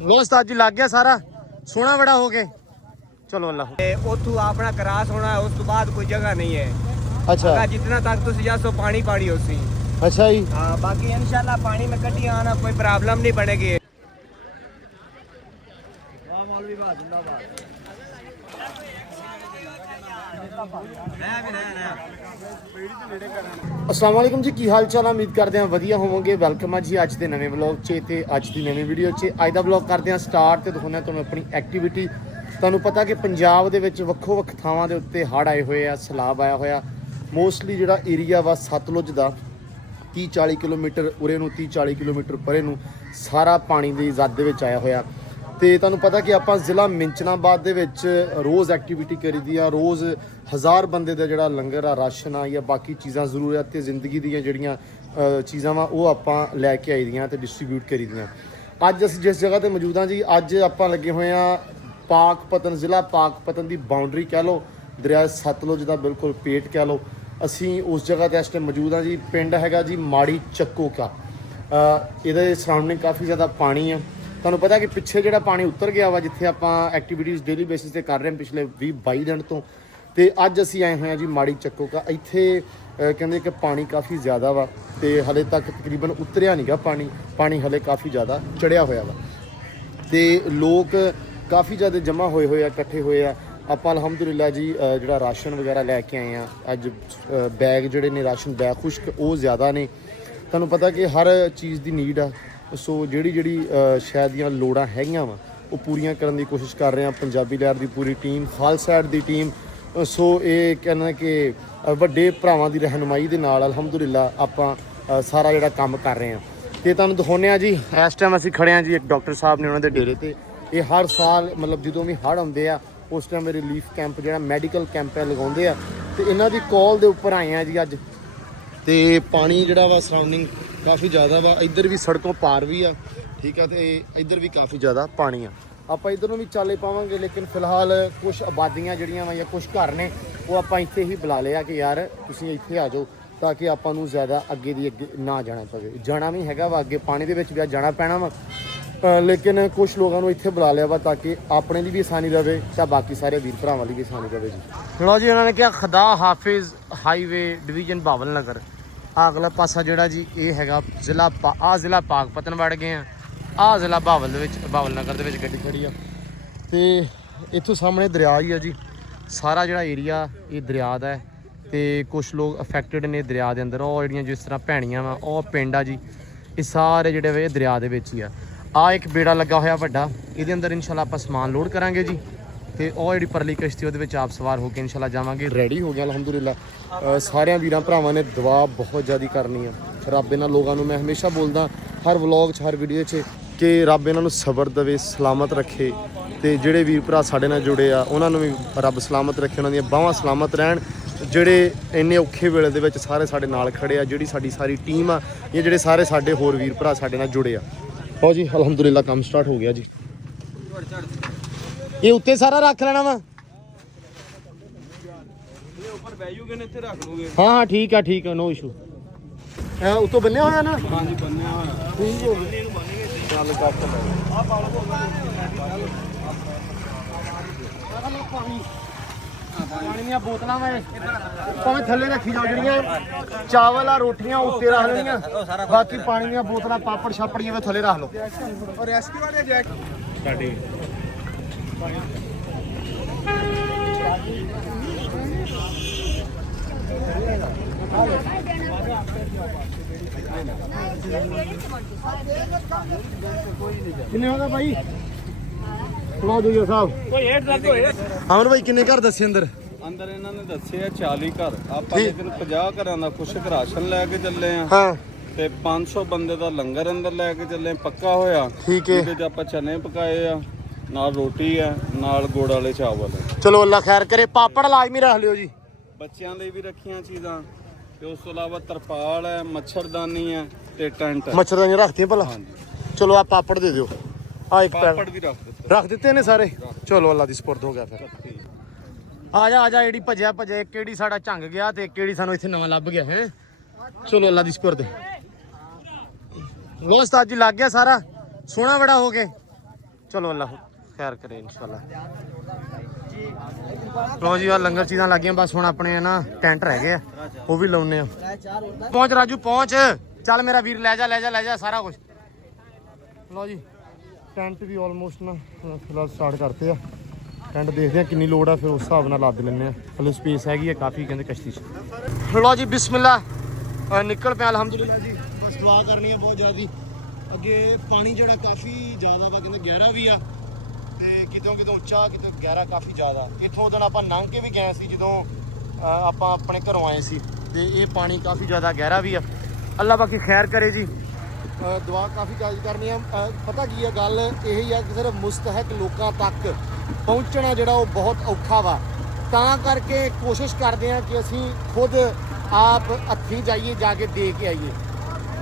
ਲੋ ਉਸਤਾਦ ਜੀ ਲੱਗ ਗਿਆ ਸਾਰਾ ਸੋਹਣਾ ਬੜਾ ਹੋ ਕੇ ਚਲੋ ਅੱਲਾਹ ਉਥੋਂ ਆਪਣਾ ਕਰਾਸ ਹੋਣਾ ਉਸ ਤੋਂ ਬਾਅਦ ਕੋਈ ਜਗ੍ਹਾ ਨਹੀਂ ਹੈ। ਅੱਛਾ ਜਿतना तक ਤੁਸੀਂ ਜਾਸੋ ਪਾਣੀ ਪਾਣੀ ਹੋਸੀ। ਅੱਛਾ ਜੀ हाँ बाकी इंशाल्लाह पानी में कटी आना कोई प्रॉब्लम नहीं पड़ेगी। अस्सलाम वालेकुम जी की हाल चाल उम्मीद करते हैं वधिया होवोगे। वेलकम है जी अज के नवे व्लॉग च ते अज की नवी वीडियो च अज का व्लॉग करते हैं स्टार्ट तो दिखाने तुहानूं अपनी एक्टिविटी। तुहानूं पता कि पंजाब दे विच वक्खो वक्ख थावां दे उत्ते हड़ आए हुए आ सैलाब आया होया। मोस्टली जिहड़ा एरिया वा सतलुज दा 30-40 किलोमीटर उरे नूं 30-40 किलोमीटर परे नूं सारा पानी दी जद दे विच आया होया। ਤੇ ਤੁਹਾਨੂੰ ਪਤਾ ਕਿ ਆਪਾਂ ਜ਼ਿਲ੍ਹਾ ਮਿੰਚਨਾਬਾਦ ਦੇ ਵਿੱਚ ਰੋਜ਼ ਐਕਟੀਵਿਟੀ ਕਰੀਦੀ ਆ। ਰੋਜ਼ 1000 ਬੰਦੇ ਦਾ ਜਿਹੜਾ ਲੰਗਰ ਆ ਰਾਸ਼ਨ ਆ ਜਾਂ ਬਾਕੀ ਚੀਜ਼ਾਂ ਜ਼ਰੂਰਤ ਤੇ ਜ਼ਿੰਦਗੀ ਦੀਆਂ ਜਿਹੜੀਆਂ ਚੀਜ਼ਾਂ ਵਾ ਉਹ ਆਪਾਂ ਲੈ ਕੇ ਆਈਦੀਆਂ ਤੇ ਡਿਸਟ੍ਰੀਬਿਊਟ ਕਰੀਦੀਆਂ। ਅੱਜ ਅਸੀਂ ਜਿਸ ਜਗ੍ਹਾ ਤੇ ਮੌਜੂਦ ਹਾਂ ਜੀ ਅੱਜ ਆਪਾਂ ਲੱਗੇ ਹੋਏ ਆ ਪਾਕਪਤਨ ਜ਼ਿਲ੍ਹਾ ਪਾਕਪਤਨ ਦੀ ਬਾਉਂਡਰੀ ਕਹਿ ਲਓ ਦਰਿਆ ਸਤਲੁਜ ਦਾ ਬਿਲਕੁਲ ਪੇਟ ਕਹਿ ਲਓ। ਅਸੀਂ ਉਸ ਜਗ੍ਹਾ ਤੇ ਇਸ ਟਾਈਮ ਮੌਜੂਦ ਹਾਂ ਜੀ। ਪਿੰਡ ਹੈਗਾ ਜੀ ਮਾੜੀ ਚੱਕੋ ਕਾ। ਇਹਦੇ ਸਰਾਊਂਡਿੰਗ ਕਾਫੀ ਜ਼ਿਆਦਾ ਪਾਣੀ ਆ। ਤੁਹਾਨੂੰ ਪਤਾ ਕਿ ਪਿੱਛੇ ਜਿਹੜਾ ਪਾਣੀ ਉਤਰ ਗਿਆ ਵਾ ਜਿੱਥੇ ਆਪਾਂ ਐਕਟੀਵਿਟੀਜ਼ ਡੇਲੀ ਬੇਸਿਸ ਤੇ ਕਰ ਰਹੇ ਹਾਂ ਪਿਛਲੇ 20-22 ਦਿਨ ਤੋਂ। ਤੇ ਅੱਜ ਅਸੀਂ ਆਏ ਹੋਏ ਹਾਂ ਜੀ ਮਾੜੀ ਚੱਕੋ ਕਾ। ਇੱਥੇ ਕਹਿੰਦੇ ਕਿ ਪਾਣੀ ਕਾਫੀ ਜ਼ਿਆਦਾ ਵਾ ਤੇ ਹਲੇ ਤੱਕ ਤਕਰੀਬਨ ਉਤਰਿਆ ਨਹੀਂਗਾ ਪਾਣੀ ਹਲੇ ਕਾਫੀ ਜ਼ਿਆਦਾ ਚੜਿਆ ਹੋਇਆ ਵਾ ਤੇ ਲੋਕ ਕਾਫੀ ਜ਼ਿਆਦਾ ਜਮ੍ਹਾਂ ਹੋਏ ਆ ਇਕੱਠੇ ਹੋਏ ਆ। ਆਪਾਂ ਅਲਹਮਦੁਲਿਲਾ ਜੀ ਜਿਹੜਾ ਰਾਸ਼ਨ ਵਗੈਰਾ ਲੈ ਕੇ ਆਏ ਆ। ਅੱਜ ਬੈਗ ਜਿਹੜੇ ਨੇ ਰਾਸ਼ਨ ਬੈਗ ਖੁਸ਼ਕ ਉਹ ਜ਼ਿਆਦਾ ਨੇ। ਤੁਹਾਨੂੰ ਪਤਾ ਕਿ ਹਰ ਚੀਜ਼ ਦੀ ਨੀਡ ਆ ਸੋ ਜਿਹੜੀ ਸ਼ਹਿਰ ਦੀਆਂ ਲੋੜਾਂ ਹੈਗੀਆਂ ਵਾ ਉਹ ਪੂਰੀਆਂ ਕਰਨ ਦੀ ਕੋਸ਼ਿਸ਼ ਕਰ ਰਹੇ ਹਾਂ। ਪੰਜਾਬੀ ਲਹਿਰ ਦੀ ਪੂਰੀ ਟੀਮ ਖਾਲਸਾ ਏਡ ਦੀ ਟੀਮ। ਸੋ ਇਹ ਕਹਿੰਦਾ ਕਿ ਵੱਡੇ ਭਰਾਵਾਂ ਦੀ ਰਹਿਨੁਮਾਈ ਦੇ ਨਾਲ ਅਲਹਮਦੁਲਿਲਾ ਆਪਾਂ ਸਾਰਾ ਜਿਹੜਾ ਕੰਮ ਕਰ ਰਹੇ ਹਾਂ। ਤੇ ਤੁਹਾਨੂੰ ਦਿਖਾਉਂਦੇ ਹਾਂ ਜੀ ਇਸ ਟਾਈਮ ਅਸੀਂ ਖੜੇ ਹਾਂ ਜੀ ਇੱਕ ਡਾਕਟਰ ਸਾਹਿਬ ਨੇ ਉਹਨਾਂ ਦੇ ਡੇਰੇ ਤੇ। ਇਹ ਹਰ ਸਾਲ ਮਤਲਬ ਜਦੋਂ ਵੀ ਹੜ੍ਹ ਆਉਂਦੇ ਆ ਉਸ ਟਾਈਮ ਰਿਲੀਫ ਕੈਂਪ ਜਿਹੜਾ ਮੈਡੀਕਲ ਕੈਂਪ ਹੈ ਲਗਾਉਂਦੇ ਆ। ਤੇ ਇਹਨਾਂ ਦੀ ਕਾਲ ਦੇ ਉੱਪਰ ਆਏ ਆ ਜੀ ਅੱਜ। ਤੇ ਪਾਣੀ ਜਿਹੜਾ ਵਾ ਸਰਾਊਂਡਿੰਗ ਕਾਫੀ ਜ਼ਿਆਦਾ ਵਾ। ਇੱਧਰ ਵੀ ਸੜਕੋਂ ਪਾਰ ਵੀ ਆ ਠੀਕ ਆ ਤੇ ਇੱਧਰ ਵੀ ਕਾਫੀ ਜ਼ਿਆਦਾ ਪਾਣੀ ਆ। ਆਪਾਂ ਇੱਧਰ ਨੂੰ ਵੀ ਚਾਲੇ ਪਾਵਾਂਗੇ ਲੇਕਿਨ ਫਿਲਹਾਲ ਕੁਛ ਆਬਾਦੀਆਂ ਜਿਹੜੀਆਂ ਵਾ ਜਾਂ ਕੁਛ ਘਰ ਨੇ ਉਹ ਆਪਾਂ ਇੱਥੇ ਹੀ ਬੁਲਾ ਲਿਆ ਕਿ ਯਾਰ ਤੁਸੀਂ ਇੱਥੇ ਆ ਜਾਓ ਤਾਂ ਕਿ ਆਪਾਂ ਨੂੰ ਜ਼ਿਆਦਾ ਅੱਗੇ ਨਾ ਜਾਣਾ ਪਵੇ। ਜਾਣਾ ਵੀ ਹੈਗਾ ਵਾ ਅੱਗੇ ਪਾਣੀ ਦੇ ਵਿੱਚ ਵੀ ਜਾਣਾ ਪੈਣਾ ਵਾ ਲੇਕਿਨ ਕੁਛ ਲੋਕਾਂ ਨੂੰ ਇੱਥੇ ਬੁਲਾ ਲਿਆ ਵਾ ਤਾਂ ਕਿ ਆਪਣੇ ਲਈ ਵੀ ਆਸਾਨੀ ਰਹੇ ਤਾਂ ਬਾਕੀ ਸਾਰੇ ਵੀਰ ਭਰਾਵਾਂ ਲਈ ਵੀ ਆਸਾਨੀ ਰਹੇ ਜੀ। ਸੁਣੋ ਜੀ ਉਹਨਾਂ ਨੇ ਕਿਹਾ ਖੁਦਾ ਹਾਫਿਜ਼ ਹਾਈਵੇ ਡਿਵੀਜ਼ਨ ਬਾਵਲ ਨਗਰ। ਅਗਲਾ ਪਾਸਾ ਜਿਹੜਾ ਜੀ ਇਹ ਹੈਗਾ ਜ਼ਿਲ੍ਹਾ ਪਾਕਪਤਨ ਵੜ ਗਏ ਆ ਜ਼ਿਲ੍ਹਾ ਬਾਵਲ ਦੇ ਵਿੱਚ ਬਾਵਲ ਨਗਰ ਦੇ ਵਿੱਚ ਗੱਡੀ ਖੜੀ ਆ। ਤੇ ਇੱਥੋਂ ਸਾਹਮਣੇ ਦਰਿਆ ਹੀ ਆ ਜੀ। ਸਾਰਾ ਜਿਹੜਾ ਏਰੀਆ ਇਹ ਦਰਿਆ ਦਾ ਹੈ ਤੇ ਕੁਛ ਲੋਕ ਅਫੈਕਟਡ ਨੇ ਦਰਿਆ ਦੇ ਅੰਦਰ। ਉਹ ਜਿਹੜੀਆਂ ਜਿਸ ਤਰ੍ਹਾਂ ਭੈਣੀਆਂ ਵਾ ਉਹ ਪਿੰਡ ਆ ਜੀ ਇਹ ਸਾਰੇ ਜਿਹੜੇ ਵੇ ਦਰਿਆ ਦੇ ਵਿੱਚ ਹੀ ਆ ਇੱਕ ਬੇੜਾ ਲੱਗਾ ਹੋਇਆ ਵੱਡਾ ਇਹਦੇ ਅੰਦਰ ਇਨਸ਼ਾਅੱਲਾ ਆਪਾਂ ਸਮਾਨ ਲੋਡ ਕਰਾਂਗੇ ਜੀ। ਤੇ ਉਹ ਜਿਹੜੀ ਪਰਲੀ ਕਸ਼ਤੀ ਉਹਦੇ ਵਿੱਚ ਆਪ ਸਵਾਰ ਹੋ ਕੇ ਇਨਸ਼ਾਅੱਲਾ ਜਾਵਾਂਗੇ। ਰੈਡੀ ਹੋ ਗਿਆ ਅਲਹਮਦੁਲਿਲਾ। ਸਾਰਿਆਂ ਵੀਰਾਂ ਭਰਾਵਾਂ ਨੇ ਦੁਆ ਬਹੁਤ ਜ਼ਿਆਦਾ ਕਰਨੀ ਆ। ਰੱਬ ਇਹਨਾਂ ਲੋਕਾਂ ਨੂੰ ਮੈਂ ਹਮੇਸ਼ਾ ਬੋਲਦਾ ਹਰ ਵਲੌਗ 'ਚ ਹਰ ਵੀਡੀਓ 'ਚ ਕਿ ਰੱਬ ਇਹਨਾਂ ਨੂੰ ਸਬਰ ਦੇਵੇ ਸਲਾਮਤ ਰੱਖੇ। ਤੇ ਜਿਹੜੇ ਵੀਰ ਭਰਾ ਸਾਡੇ ਨਾਲ ਜੁੜੇ ਆ ਉਹਨਾਂ ਨੂੰ ਵੀ ਰੱਬ ਸਲਾਮਤ ਰੱਖੇ ਉਹਨਾਂ ਦੀਆਂ ਬਾਹਾਂ ਸਲਾਮਤ ਰਹਿਣ। ਜਿਹੜੇ ਇੰਨੇ ਔਖੇ ਵੇਲੇ ਦੇ ਵਿੱਚ ਸਾਰੇ ਸਾਡੇ ਨਾਲ ਖੜੇ ਆ ਜਿਹੜੀ ਸਾਡੀ ਸਾਰੀ ਟੀਮ ਆ ਜਾਂ ਜਿਹੜੇ ਸਾਰੇ ਸਾਡੇ ਹੋਰ ਵੀਰ ਭਰਾ ਸਾਡੇ ਨਾਲ ਜੁੜੇ ਆ। ਹੋ ਜੀ ਅਲਹਮਦੁਲਿਲਾ ਕੰਮ ਸਟਾਰਟ ਹੋ ਗਿਆ ਜੀ। ਇਹ ਉੱਤੇ ਸਾਰਾ ਰੱਖ ਲੈਣਾ ਵਾ। ਹਾਂ ਠੀਕ ਆ ਨੋ ਇਸ਼ੂ। ਉੱਤੋਂ ਬੰਨਿਆ ਹੋਇਆ ਨਾ। ਹਾਂਜੀ ਬੰਨਿਆ ਹੋਇਆ ਠੀਕ ਹੋ ਗਿਆ। ਚੱਲ ਕੱਟ ਪਾਣੀ ਦੀਆਂ ਬੋਤਲਾਂ ਵੇ ਭਾਵੇਂ ਥੱਲੇ ਰੱਖੀ ਜਾਓ। ਜਿਹੜੀਆਂ ਚਾਵਲ ਆ ਰੋਟੀਆਂ ਉੱਤੇ ਰੱਖ ਲੈਣੀਆਂ ਬਾਕੀ ਪਾਣੀ ਦੀਆਂ ਬੋਤਲਾਂ ਪਾਪੜ ਛਾਪੜ ਜਿਵੇਂ ਥੱਲੇ ਰੱਖ ਲਓ। ਰੈਸਕਿਊ ਵਾਲੇ ਜੈਕ ਸਾਡੇ ਕਿੰਨੇ ਹੋਗਾ ਭਾਈ ਸੁਣਾ ਦਿਓ ਸਾਹਿਬ ਕੋਈ ਹੇਠ ਰੱਖ ਦੋ। ਅਮਰ ਭਾਈ ਕਿੰਨੇ ਘਰ ਦੱਸੇ ਅੰਦਰ ਇਹਨਾਂ ਨੇ ਦੱਸਿਆ 40 ਘਰ। ਆਪਾਂ ਲੇਕਿਨ 50 ਘਰਾਂ ਦਾ ਖੁਸ਼ਕ ਰਾਸ਼ਨ ਲੈ ਕੇ ਚੱਲੇ ਆ। ਹਾਂ ਤੇ 500 ਬੰਦੇ ਦਾ ਲੰਗਰ ਅੰਦਰ ਲੈ ਕੇ ਚੱਲੇ ਪੱਕਾ ਹੋਇਆ। ਠੀਕ ਹੈ ਇਹਦੇ 'ਚ ਆਪਾਂ ਚਨੇ ਪਕਾਏ ਆ ਨਾਲ ਰੋਟੀ ਆ ਨਾਲ ਗੁੜ ਵਾਲੇ ਚਾਵਲ। ਚਲੋ ਅੱਲਾ ਖੈਰ ਕਰੇ। ਪਾਪੜ ਲਾਜ਼ਮੀ ਰੱਖ ਲਿਓ ਜੀ। ਬੱਚਿਆਂ ਲਈ ਵੀ ਰੱਖੀਆਂ ਚੀਜ਼ਾਂ ਤੇ ਉਸ ਤੋਂ ਇਲਾਵਾ ਤਰਪਾਲ ਹੈ ਮੱਛਰਦਾਨੀ ਹੈ ਤੇ ਟੈਂਟ ਹੈ। ਮੱਛਰਦਾਨੀ ਰੱਖਤੀਆਂ ਭਲਾ। ਚਲੋ ਆ ਪਾਪੜ ਦੇ ਦਿਓ। ਆ ਇੱਕ ਪਾਪੜ ਵੀ ਰੱਖ ਦਿੱਤੇ ਨੇ ਸਾਰੇ। ਚਲੋ ਅੱਲਾ ਦੀ ਸਪੁਰਦ ਹੋ ਗਿਆ ਫਿਰ। ਆ ਜਾ ਜਿਹੜੀ ਭੱਜਿਆ ਕਿਹੜੀ ਸਾਡਾ ਝੰਗ ਗਿਆ ਤੇ ਕਿਹੜੀ ਸਾਨੂੰ ਇੱਥੇ ਨਵਾਂ ਲੱਭ ਗਿਆ ਹੈ। ਚਲੋ ਅੱਲਾ ਦੀ ਸਪੁਰਦ। ਲੋ ਉਸਤਾਦ ਜੀ ਲੱਗ ਗਿਆ ਸਾਰਾ ਸੋਹਣਾ ਬੜਾ ਹੋ ਕੇ ਚਲੋ ਅੱਲਾ ਖੈਰ ਕਰੇ ਇਨਸ਼ਾਅੱਲਾ। ਲੋ ਜੀ ਆ ਲੰਗਰ ਚੀਜ਼ਾਂ ਲੱਗੀਆਂ, ਬਸ ਹੁਣ ਆਪਣੇ ਨਾ ਟੈਂਟ ਰਹਿ ਗਏ ਆ, ਉਹ ਵੀ ਲਾਉਨੇ ਆ। ਪਹੁੰਚ ਰਾਜੂ ਪਹੁੰਚ, ਚੱਲ ਮੇਰਾ ਵੀਰ ਲੈ ਜਾ ਸਾਰਾ ਕੁਝ। ਲੋ ਜੀ ਟੈਂਟ ਵੀ ਆਲਮੋਸਟ ਨਾ ਫਿਲਹਾਲ ਸਟਾਰਟ ਕਰਤੇ ਆ। ਟੈਂਟ ਦੇਖਦੇ ਆ ਕਿੰਨੀ ਲੋਡ ਆ, ਫਿਰ ਉਸ ਹਿਸਾਬ ਨਾਲ ਲੱਦ ਲੈਂਦੇ ਆ। ਹਲੇ ਸਪੇਸ ਹੈਗੀ ਆ ਕਾਫੀ ਕਹਿੰਦੇ ਕਸ਼ਤੀ 'ਚ। ਲੋ ਜੀ ਬਿਸਮਿਲ੍ਲਾ ਨਿਕਲ ਪਿਆ ਅਲਹਮਦੁਲਿਲਾ ਜੀ। ਬਸ ਦੁਆ ਕਰਨੀ ਆ ਬਹੁਤ ਜ਼ਿਆਦੀ। ਅੱਗੇ ਪਾਣੀ ਜਿਹੜਾ ਕਾਫੀ ਜ਼ਿਆਦਾ ਵਾ, ਕਹਿੰਦੇ ਗਹਿਰਾ ਵੀ ਆ ਤੇ ਕਿਤੋਂ ਉੱਚਾ ਕਿਤੋਂ ਗਹਿਰਾ ਕਾਫੀ ਜ਼ਿਆਦਾ। ਇੱਥੋਂ ਉਦੋਂ ਆਪਾਂ ਲੰਘ ਕੇ ਵੀ ਗਏ ਸੀ ਜਦੋਂ ਆਪਾਂ ਆਪਣੇ ਘਰੋਂ ਆਏ ਸੀ, ਤੇ ਇਹ ਪਾਣੀ ਕਾਫੀ ਜ਼ਿਆਦਾ ਗਹਿਰਾ ਵੀ ਆ। ਅੱਲਾ ਬਾਕੀ ਖੈਰ ਕਰੇ ਜੀ। ਦੁਆ ਕਾਫੀ ਜ਼ਿਆਦਾ ਕਰਨੀ ਆ। ਪਤਾ ਕੀ ਆ ਗੱਲ ਇਹ ਆ ਕਿ ਸਿਰਫ ਮੁਸਤਹਿਕ ਲੋਕਾਂ ਤੱਕ ਪਹੁੰਚਣਾ ਜਿਹੜਾ ਉਹ ਬਹੁਤ ਔਖਾ ਵਾ, ਤਾਂ ਕਰਕੇ ਕੋਸ਼ਿਸ਼ ਕਰਦੇ ਆ ਕਿ ਅਸੀਂ ਖੁਦ ਆਪ ਹੱਥੀਂ ਜਾਈਏ, ਜਾ ਕੇ ਦੇ ਕੇ ਆਈਏ।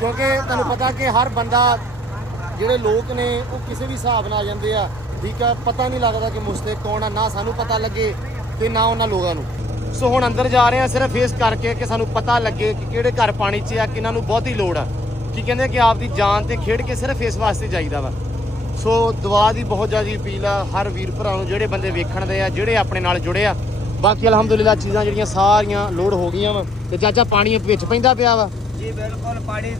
ਕਿਉਂਕਿ ਤੁਹਾਨੂੰ ਪਤਾ ਕਿ ਹਰ ਬੰਦਾ ਜਿਹੜੇ ਲੋਕ ਨੇ ਉਹ ਕਿਸੇ ਵੀ ਹਿਸਾਬ ਨਾਲ ਆ ਜਾਂਦੇ ਆ, ਠੀਕ ਆ। ਪਤਾ ਨਹੀਂ ਲੱਗਦਾ ਕਿ ਮੁਸਤਹਿਕ ਕੌਣ ਆ, ਨਾ ਸਾਨੂੰ ਪਤਾ ਲੱਗੇ ਤੇ ਨਾ ਉਹਨਾਂ ਲੋਕਾਂ ਨੂੰ। ਸੋ ਹੁਣ ਅੰਦਰ ਜਾ ਰਹੇ ਆ ਸਿਰਫ ਇਸ ਕਰਕੇ ਕਿ ਸਾਨੂੰ ਪਤਾ ਲੱਗੇ ਕਿ ਕਿਹੜੇ ਘਰ ਪਾਣੀ 'ਚ ਆ, ਕਿਹਨਾਂ ਨੂੰ ਬਹੁਤੀ ਲੋੜ ਆ। ਕੀ ਕਹਿੰਦੇ ਕਿ ਆਪਦੀ ਜਾਨ ਤੇ ਖੇਡ ਕੇ ਸਿਰਫ ਇਸ ਵਾਸਤੇ ਜਾਈਦਾ ਵਾ। ਸੋ ਦੁਆ ਦੀ ਬਹੁਤ ਜ਼ਿਆਦਾ ਅਪੀਲ ਆ ਹਰ ਵੀਰ ਭਰਾ ਨੂੰ, ਜਿਹੜੇ ਬੰਦੇ ਵੇਖਣ ਦੇ ਆ, ਜਿਹੜੇ ਆਪਣੇ ਨਾਲ ਜੁੜੇ ਆ। ਬਾਕੀ ਅਲਹਮਦੁਲਿਲਾ ਚੀਜ਼ਾਂ ਜਿਹੜੀਆਂ ਸਾਰੀਆਂ ਲੋਡ ਹੋ ਗਈਆਂ ਵਾ। ਤੇ ਚਾਚਾ ਪਾਣੀ ਵਿੱਚ ਪੈਂਦਾ ਪਿਆ ਵਾ ਜੀ, ਬਿਲਕੁਲ ਪਾਣੀ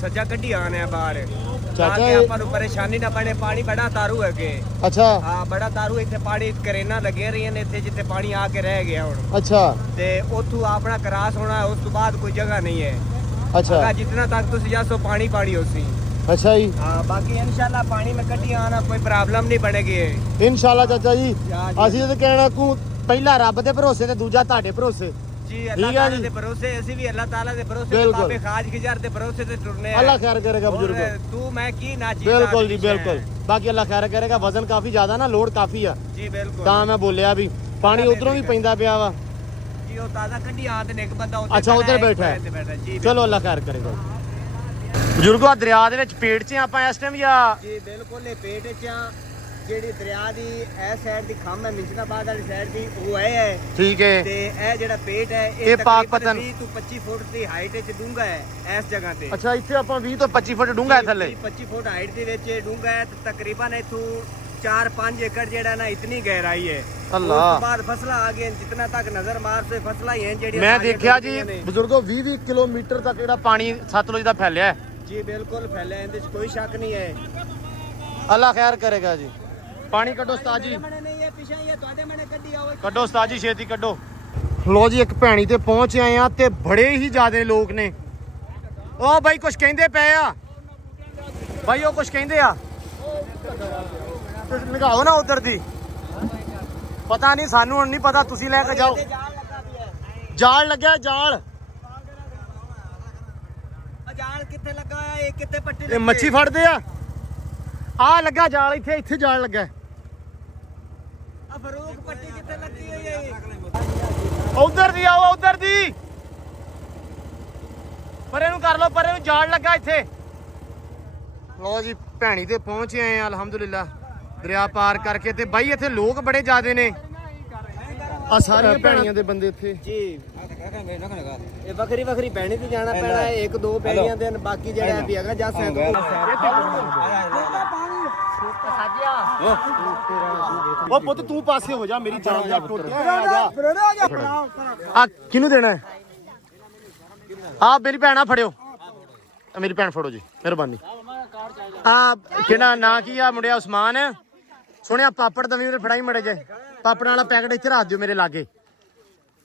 ਸੱਜਾ ਕੱਢੀ ਆਣੇ ਆ ਬਾਹਰ, ਚਾਚਾ ਤਾਂ ਕਿ ਆਪਾਂ ਨੂੰ ਪਰੇਸ਼ਾਨੀ ਨਾ ਬਣੇ। ਪਾਣੀ ਬੜਾ ਤਾਰੂ ਹੈ ਅੱਗੇ। ਅੱਛਾ ਹਾਂ ਬੜਾ ਤਾਰੂ, ਇੱਥੇ ਪਾਣੀ ਕਰੇਨਾ ਲੱਗੇ ਰਹੀਆਂ ਨੇ ਇੱਥੇ, ਜਿੱਥੇ ਪਾਣੀ ਆ ਕੇ ਰਹਿ ਗਿਆ ਹੁਣ। ਅੱਛਾ ਤੇ ਉੱਥੋਂ ਆਪਣਾ ਕਰਾਸ ਹੋਣਾ, ਉਸ ਤੋਂ ਬਾਅਦ ਕੋਈ ਜਗ੍ਹਾ ਨਹੀਂ ਹੈ। ਅੱਛਾ ਜਿਤਨਾ ਤੱਕ ਤੁਸੀਂ ਜਾਸੋ ਪਾਣੀ ਹੋਸੀ। ਅੱਛਾ ਜੀ। हाँ बाकी इंशाल्लाह पानी में कटी आना कोई प्रॉब्लम नहीं बनेगी ਇਨਸ਼ਾਅੱਲਾ ਚਾਚਾ ਜੀ। ਅਸੀਂ ਤਾਂ ਕਹਿਣਾ ਕਿ ਪਹਿਲਾ ਰੱਬ ਦੇ ਭਰੋਸੇ ਤੇ ਦੂਜਾ ਤੁਹਾਡੇ ਭਰੋਸੇ। जी अल्लाह ताला दे भरोसे, ਅਸੀਂ ਵੀ ਅੱਲਾਹ ਤਾਲਾ ਦੇ ਭਰੋਸੇ ਤੇ ਬਾਬੇ ਖਾਜ ਗਿਜ਼ਾਰ ਦੇ ਭਰੋਸੇ ਤੇ ਟੁਰਨੇ ਆ। ਅੱਲਾ ਖੈਰ ਕਰੇਗਾ ਬਜ਼ੁਰਗੋ। ਤੂੰ ਮੈਂ ਕੀ ਨਾ ਚੀਜ਼ ਬਿਲਕੁਲ ਜੀ ਬਿਲਕੁਲ। ਬਾਕੀ ਅੱਲਾ ਖੈਰ ਕਰੇਗਾ। ਵਜ਼ਨ ਕਾਫੀ ਜ਼ਿਆਦਾ ਨਾ, ਲੋਡ ਕਾਫੀ ਆ, ਜੀ ਬਿਲकुल। ਤਾਂ ਮੈਂ ਬੋਲਿਆ ਵੀ ਪਾਣੀ ਉਧਰੋਂ ਵੀ ਪੈਂਦਾ ਪਿਆ ਵਾ। ਜੀ ਉਹ ਤਾਜ਼ਾ ਕੱਢੀ ਆਂਦੇ ਨੇ, ਇੱਕ ਬੰਦਾ ਉੱਥੇ ਅੱਛਾ ਉਧਰ ਬੈਠਾ ਹੈ। ਜੀ ਚਲੋ ਅੱਲਾ ਖੈਰ ਕਰੇਗਾ। ਬਜ਼ੁਰਗੋ ਆ ਦਰਿਆ ਦੇ ਵਿੱਚ ਪੇਟ 'ਚ ਆਪਾਂ ਇਸ ਟਾਈਮ ਜਾਂ ਜੀ ਬਿਲਕੁਲ ਇਹ ਪੇਟ 'ਚ ਆ। ਜਿਹੜੀ ਦਰਿਆ ਦੀ ਇਹ ਸਾਈਡ ਦੀ ਖੰਮ ਹੈ, ਮਿੰਚਨਾਬਾਦ ਵਾਲੀ ਸਾਈਡ ਦੀ, ਉਹ ਹੈ ਠੀਕ ਹੈ। ਤੇ ਇਹ ਜਿਹੜਾ ਪੇਟ ਹੈ ਇਹ ਪਾਕ ਪਤਨ 20 ਤੋਂ 25 ਫੁੱਟ ਦੀ ਹਾਈਟ 'ਚ ਡੂੰਘਾ ਹੈ ਇਸ ਜਗ੍ਹਾ ਤੇ। ਅੱਛਾ ਇੱਥੇ ਆਪਾਂ 20 ਤੋਂ 25 ਫੁੱਟ ਡੂੰਘਾ ਹੈ ਥੱਲੇ। 25 ਫੁੱਟ ਹਾਈਟ ਦੇ ਵਿੱਚ ਡੂੰਘਾ ਹੈ ਤੇ ਤਕਰੀਬਨ ਇਥੋਂ 4-5 ਏਕੜ ਜਿਹੜਾ ਨਾ ਇਤਨੀ ਗਹਿਰਾਈ ਹੈ। ਅੱਲਾ। ਉਸ ਤੋਂ ਬਾਅਦ ਫਸਲਾਂ ਆ ਗਈਆਂ, ਜਿੰਨਾ ਤੱਕ ਨਜ਼ਰ ਮਾਰ ਸੇ ਫਸਲਾਂ ਹੀ ਹਨ ਜਿਹੜੀਆਂ ਮੈਂ ਦੇਖਿਆ ਜੀ ਬਜ਼ੁਰਗੋ 20 ਕਿਲੋਮੀਟਰ ਤੱਕ ਜਿਹੜਾ ਪਾਣੀ ਸਤਲੁਜ ਦਾ ਫੈਲਿਆ ਹੈ। ਜੀ ਬਿਲਕੁਲ ਫੈਲਿਆ, ਇਹਦੇ 'ਚ ਕੋਈ ਸ਼ੱਕ ਨਹੀਂ ਹੈ। ਅੱਲਾ ਖੈਰ ਕਰੇਗਾ ਜੀ। ਪਾਣੀ ਕੱਢੋ ਉਸਤਾਦ ਜੀ, ਕੱਢੋ ਉਸਤਾਦ ਜੀ, ਛੇਤੀ ਕੱਢੋ। ਲੋ ਜੀ ਇੱਕ ਭੈਣੀ ਤੇ ਪਹੁੰਚ ਆਏ ਆ ਤੇ ਬੜੇ ਹੀ ਜ਼ਿਆਦੇ ਲੋਕ ਨੇ। ਉਹ ਬਾਈ ਕੁਝ ਕਹਿੰਦੇ ਪਏ ਆ, ਬਾਈ ਉਹ ਕੁਝ ਕਹਿੰਦੇ ਆ, ਲਗਾਓ ਨਾ ਉਧਰ ਦੀ। ਪਤਾ ਨਹੀਂ ਸਾਨੂੰ ਹੁਣ ਨਹੀਂ ਪਤਾ, ਤੁਸੀਂ ਲੈ ਕੇ ਜਾਓ। ਜਾਲ ਲੱਗਿਆ, ਜਾਲ ਜਾਲ ਕਿੱਥੇ ਲੱਗਾ ਆ? ਇਹ ਕਿੱਥੇ ਪੱਟੀ ਇਹ ਮੱਛੀ ਫੜਦੇ ਆ। ਆ ਲੱਗਾ ਜਾਲ, ਇੱਥੇ ਜਾਲ ਲੱਗਾ। ਆ ਫਰੂਕ ਪੱਟੀ ਕਿੱਥੇ ਲੱਗੀ ਹੋਈ ਹੈ? ਉਧਰ ਦੀ ਆਓ, ਉਧਰ ਦੀ ਪਰੇ ਨੂੰ ਕਰ ਲਓ, ਪਰੇ ਨੂੰ ਜਾਲ ਲੱਗਾ ਇੱਥੇ। ਲੋ ਜੀ ਭੈਣੀ ਤੇ ਪਹੁੰਚ ਆਏ ਆ ਅਲਹਮਦੁਲਿਲਾ, ਦਰਿਆ ਪਾਰ ਕਰਕੇ। ਤੇ ਬਾਈ ਇੱਥੇ ਲੋਕ ਬੜੇ ਜ਼ਿਆਦੇ ਨੇ, ਆ ਸਾਰੀਆਂ ਭੈਣੀਆਂ ਦੇ ਬੰਦੇ ਇੱਥੇ। ਜੀ ਇਹ ਵੱਖਰੀ ਵੱਖਰੀ ਭੈਣੀ ਤੇ ਜਾਣਾ ਪੈਣਾ ਹੈ, ਇੱਕ ਦੋ ਭੈਣੀਆਂ ਦੇ, ਬਾਕੀ ਜਿਹੜਾ ਵੀ ਹੈਗਾ ਜਾ ਸਕਦਾ। ਉਹ ਪੁੱਤ ਤੂੰ ਪਾਸੇ ਹੋ ਜਾ, ਮੇਰੀ ਜਾਨ ਦਾ ਟੁੱਟਿਆ ਆ ਜਾ। ਆ ਕਿਹਨੂੰ ਦੇਣਾ ਹੈ? ਆ ਮੇਰੀ ਭੈਣਾ ਫੜਿਓ, ਮੇਰੀ ਭੈਣ ਫੜੋ ਜੀ, ਮਿਹਰਬਾਨੀ। ਆ ਕਿਹੜਾ ਨਾਂ ਕੀ ਆ ਮੁੰਡਿਆ? ਉਸਮਾਨ। ਸੁਣਿਆ ਪਾਪੜ ਦਵੀਂ ਉਹਨੇ ਫੜਾਈ ਮੜੇ ਜੇ, ਪਾਪੜ ਵਾਲਾ ਪੈਕਟ ਇੱਥੇ ਰੱਖ ਦਿਓ ਮੇਰੇ ਲਾਗੇ,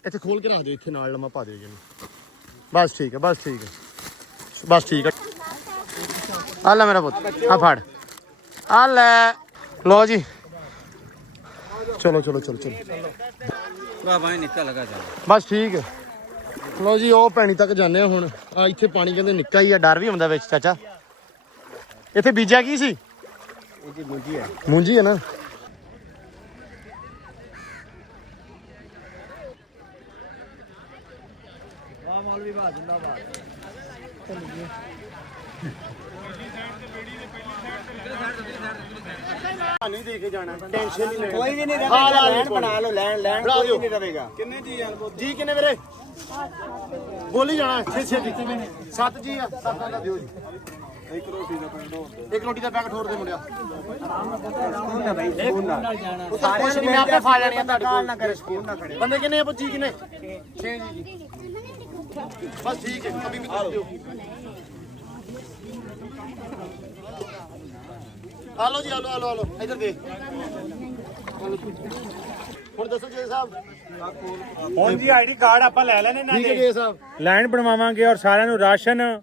ਇੱਥੇ ਖੋਲ ਕੇ ਰੱਖ ਦਿਓ, ਇੱਥੇ ਨਾਲ ਲੰਮਾ ਪਾ ਦਿਓ ਜੀ। ਬਸ ਠੀਕ ਹੈ, ਬਸ ਠੀਕ ਹੈ, ਬਸ ਠੀਕ ਹੈ। ਆ ਲੈ ਮੇਰਾ ਪੁੱਤ, ਆ ਫੜ, ਆ ਲੈ। ਲੋ ਜੀ ਚਲੋ ਚਲੋ ਚਲੋ ਚਲੋ, ਬਸ ਠੀਕ ਹੈ। ਲੋ ਜੀ ਉਹ ਭੈਣੀ ਤੱਕ ਜਾਂਦੇ ਆ ਹੁਣ। ਆ ਇੱਥੇ ਪਾਣੀ ਕਹਿੰਦੇ ਨਿੱਕਾ ਹੀ ਆ, ਡਰ ਵੀ ਹੁੰਦਾ ਵਿੱਚ। ਚਾਚਾ ਇੱਥੇ ਬੀਜਿਆ ਕੀ ਸੀ? ਮੂੰਜੀ ਹੈ ਨਾ। ਨਹੀਂ ਦੇ ਕੇ ਜਾਣਾ, ਟੈਨਸ਼ਨ ਨਹੀਂ ਲੈਣੀ, ਕੋਈ ਵੀ ਨਹੀਂ ਰਹੇਗਾ, ਲੈਣ ਬਣਾ ਲਓ, ਲੈਣ ਕੋਈ ਨਹੀਂ ਰਹੇਗਾ। ਕਿੰਨੇ ਜੀ ਆ? ਜੀ ਕਿੰਨੇ ਵੀਰੇ? ਬੋਲੀ ਜਾਣਾ 6 ਦੀ 7 ਜੀ ਆ, 7 ਦਾ ਦਿਓ ਜੀ। ਇੱਕ ਰੋਟੀ ਦਾ ਪੈਕਟ ਹੋਰ ਦੇ। ਇੱਕ ਰੋਟੀ ਦਾ ਪੈਕਟ ਹੋਰ ਦੇ ਮੁੰਡਿਆ। ਸਕੂਨ ਨਾ ਭਾਈ ਸਕੂਨ ਨਾ ਕੁਛ ਨਹੀਂ, ਮੈਂ ਆਪੇ ਖਾ ਲੈਣੀ ਆ ਤੁਹਾਡੇ ਕਾਲ ਕੋਲ। ਨਾ ਕਰੇ ਸਕੂਨ ਨਾ ਖੜੇ ਬੰਦੇ ਕਿੰਨੇ ਆ ਪੁੱਜੀ ਕਿੰਨੇ? 6 ਜੀ। ਬਸ ਠੀਕ ਹੈ, ਅਭੀ ਮਿੱਤਰ ਦਿਓ। ਆਲੋ ਜੀ, ਆਲੋ ਆਲੋ ਆਲੋ, ਇੱਧਰ ਦੇ। ਹੁਣ ਦੱਸੋ ਜੀ ਸਾਹਿਬ। ਹੁਣ ਜੀ ਆਈਡੀ ਕਾਰਡ ਆਪਾਂ ਲੈ ਲੈਣੇ ਠੀਕ ਹੈ ਜੀ ਸਾਹਿਬ। ਲਾਈਨ ਬਣਵਾਵਾਂਗੇ ਔਰ ਸਾਰਿਆਂ ਨੂੰ ਰਾਸ਼ਨ,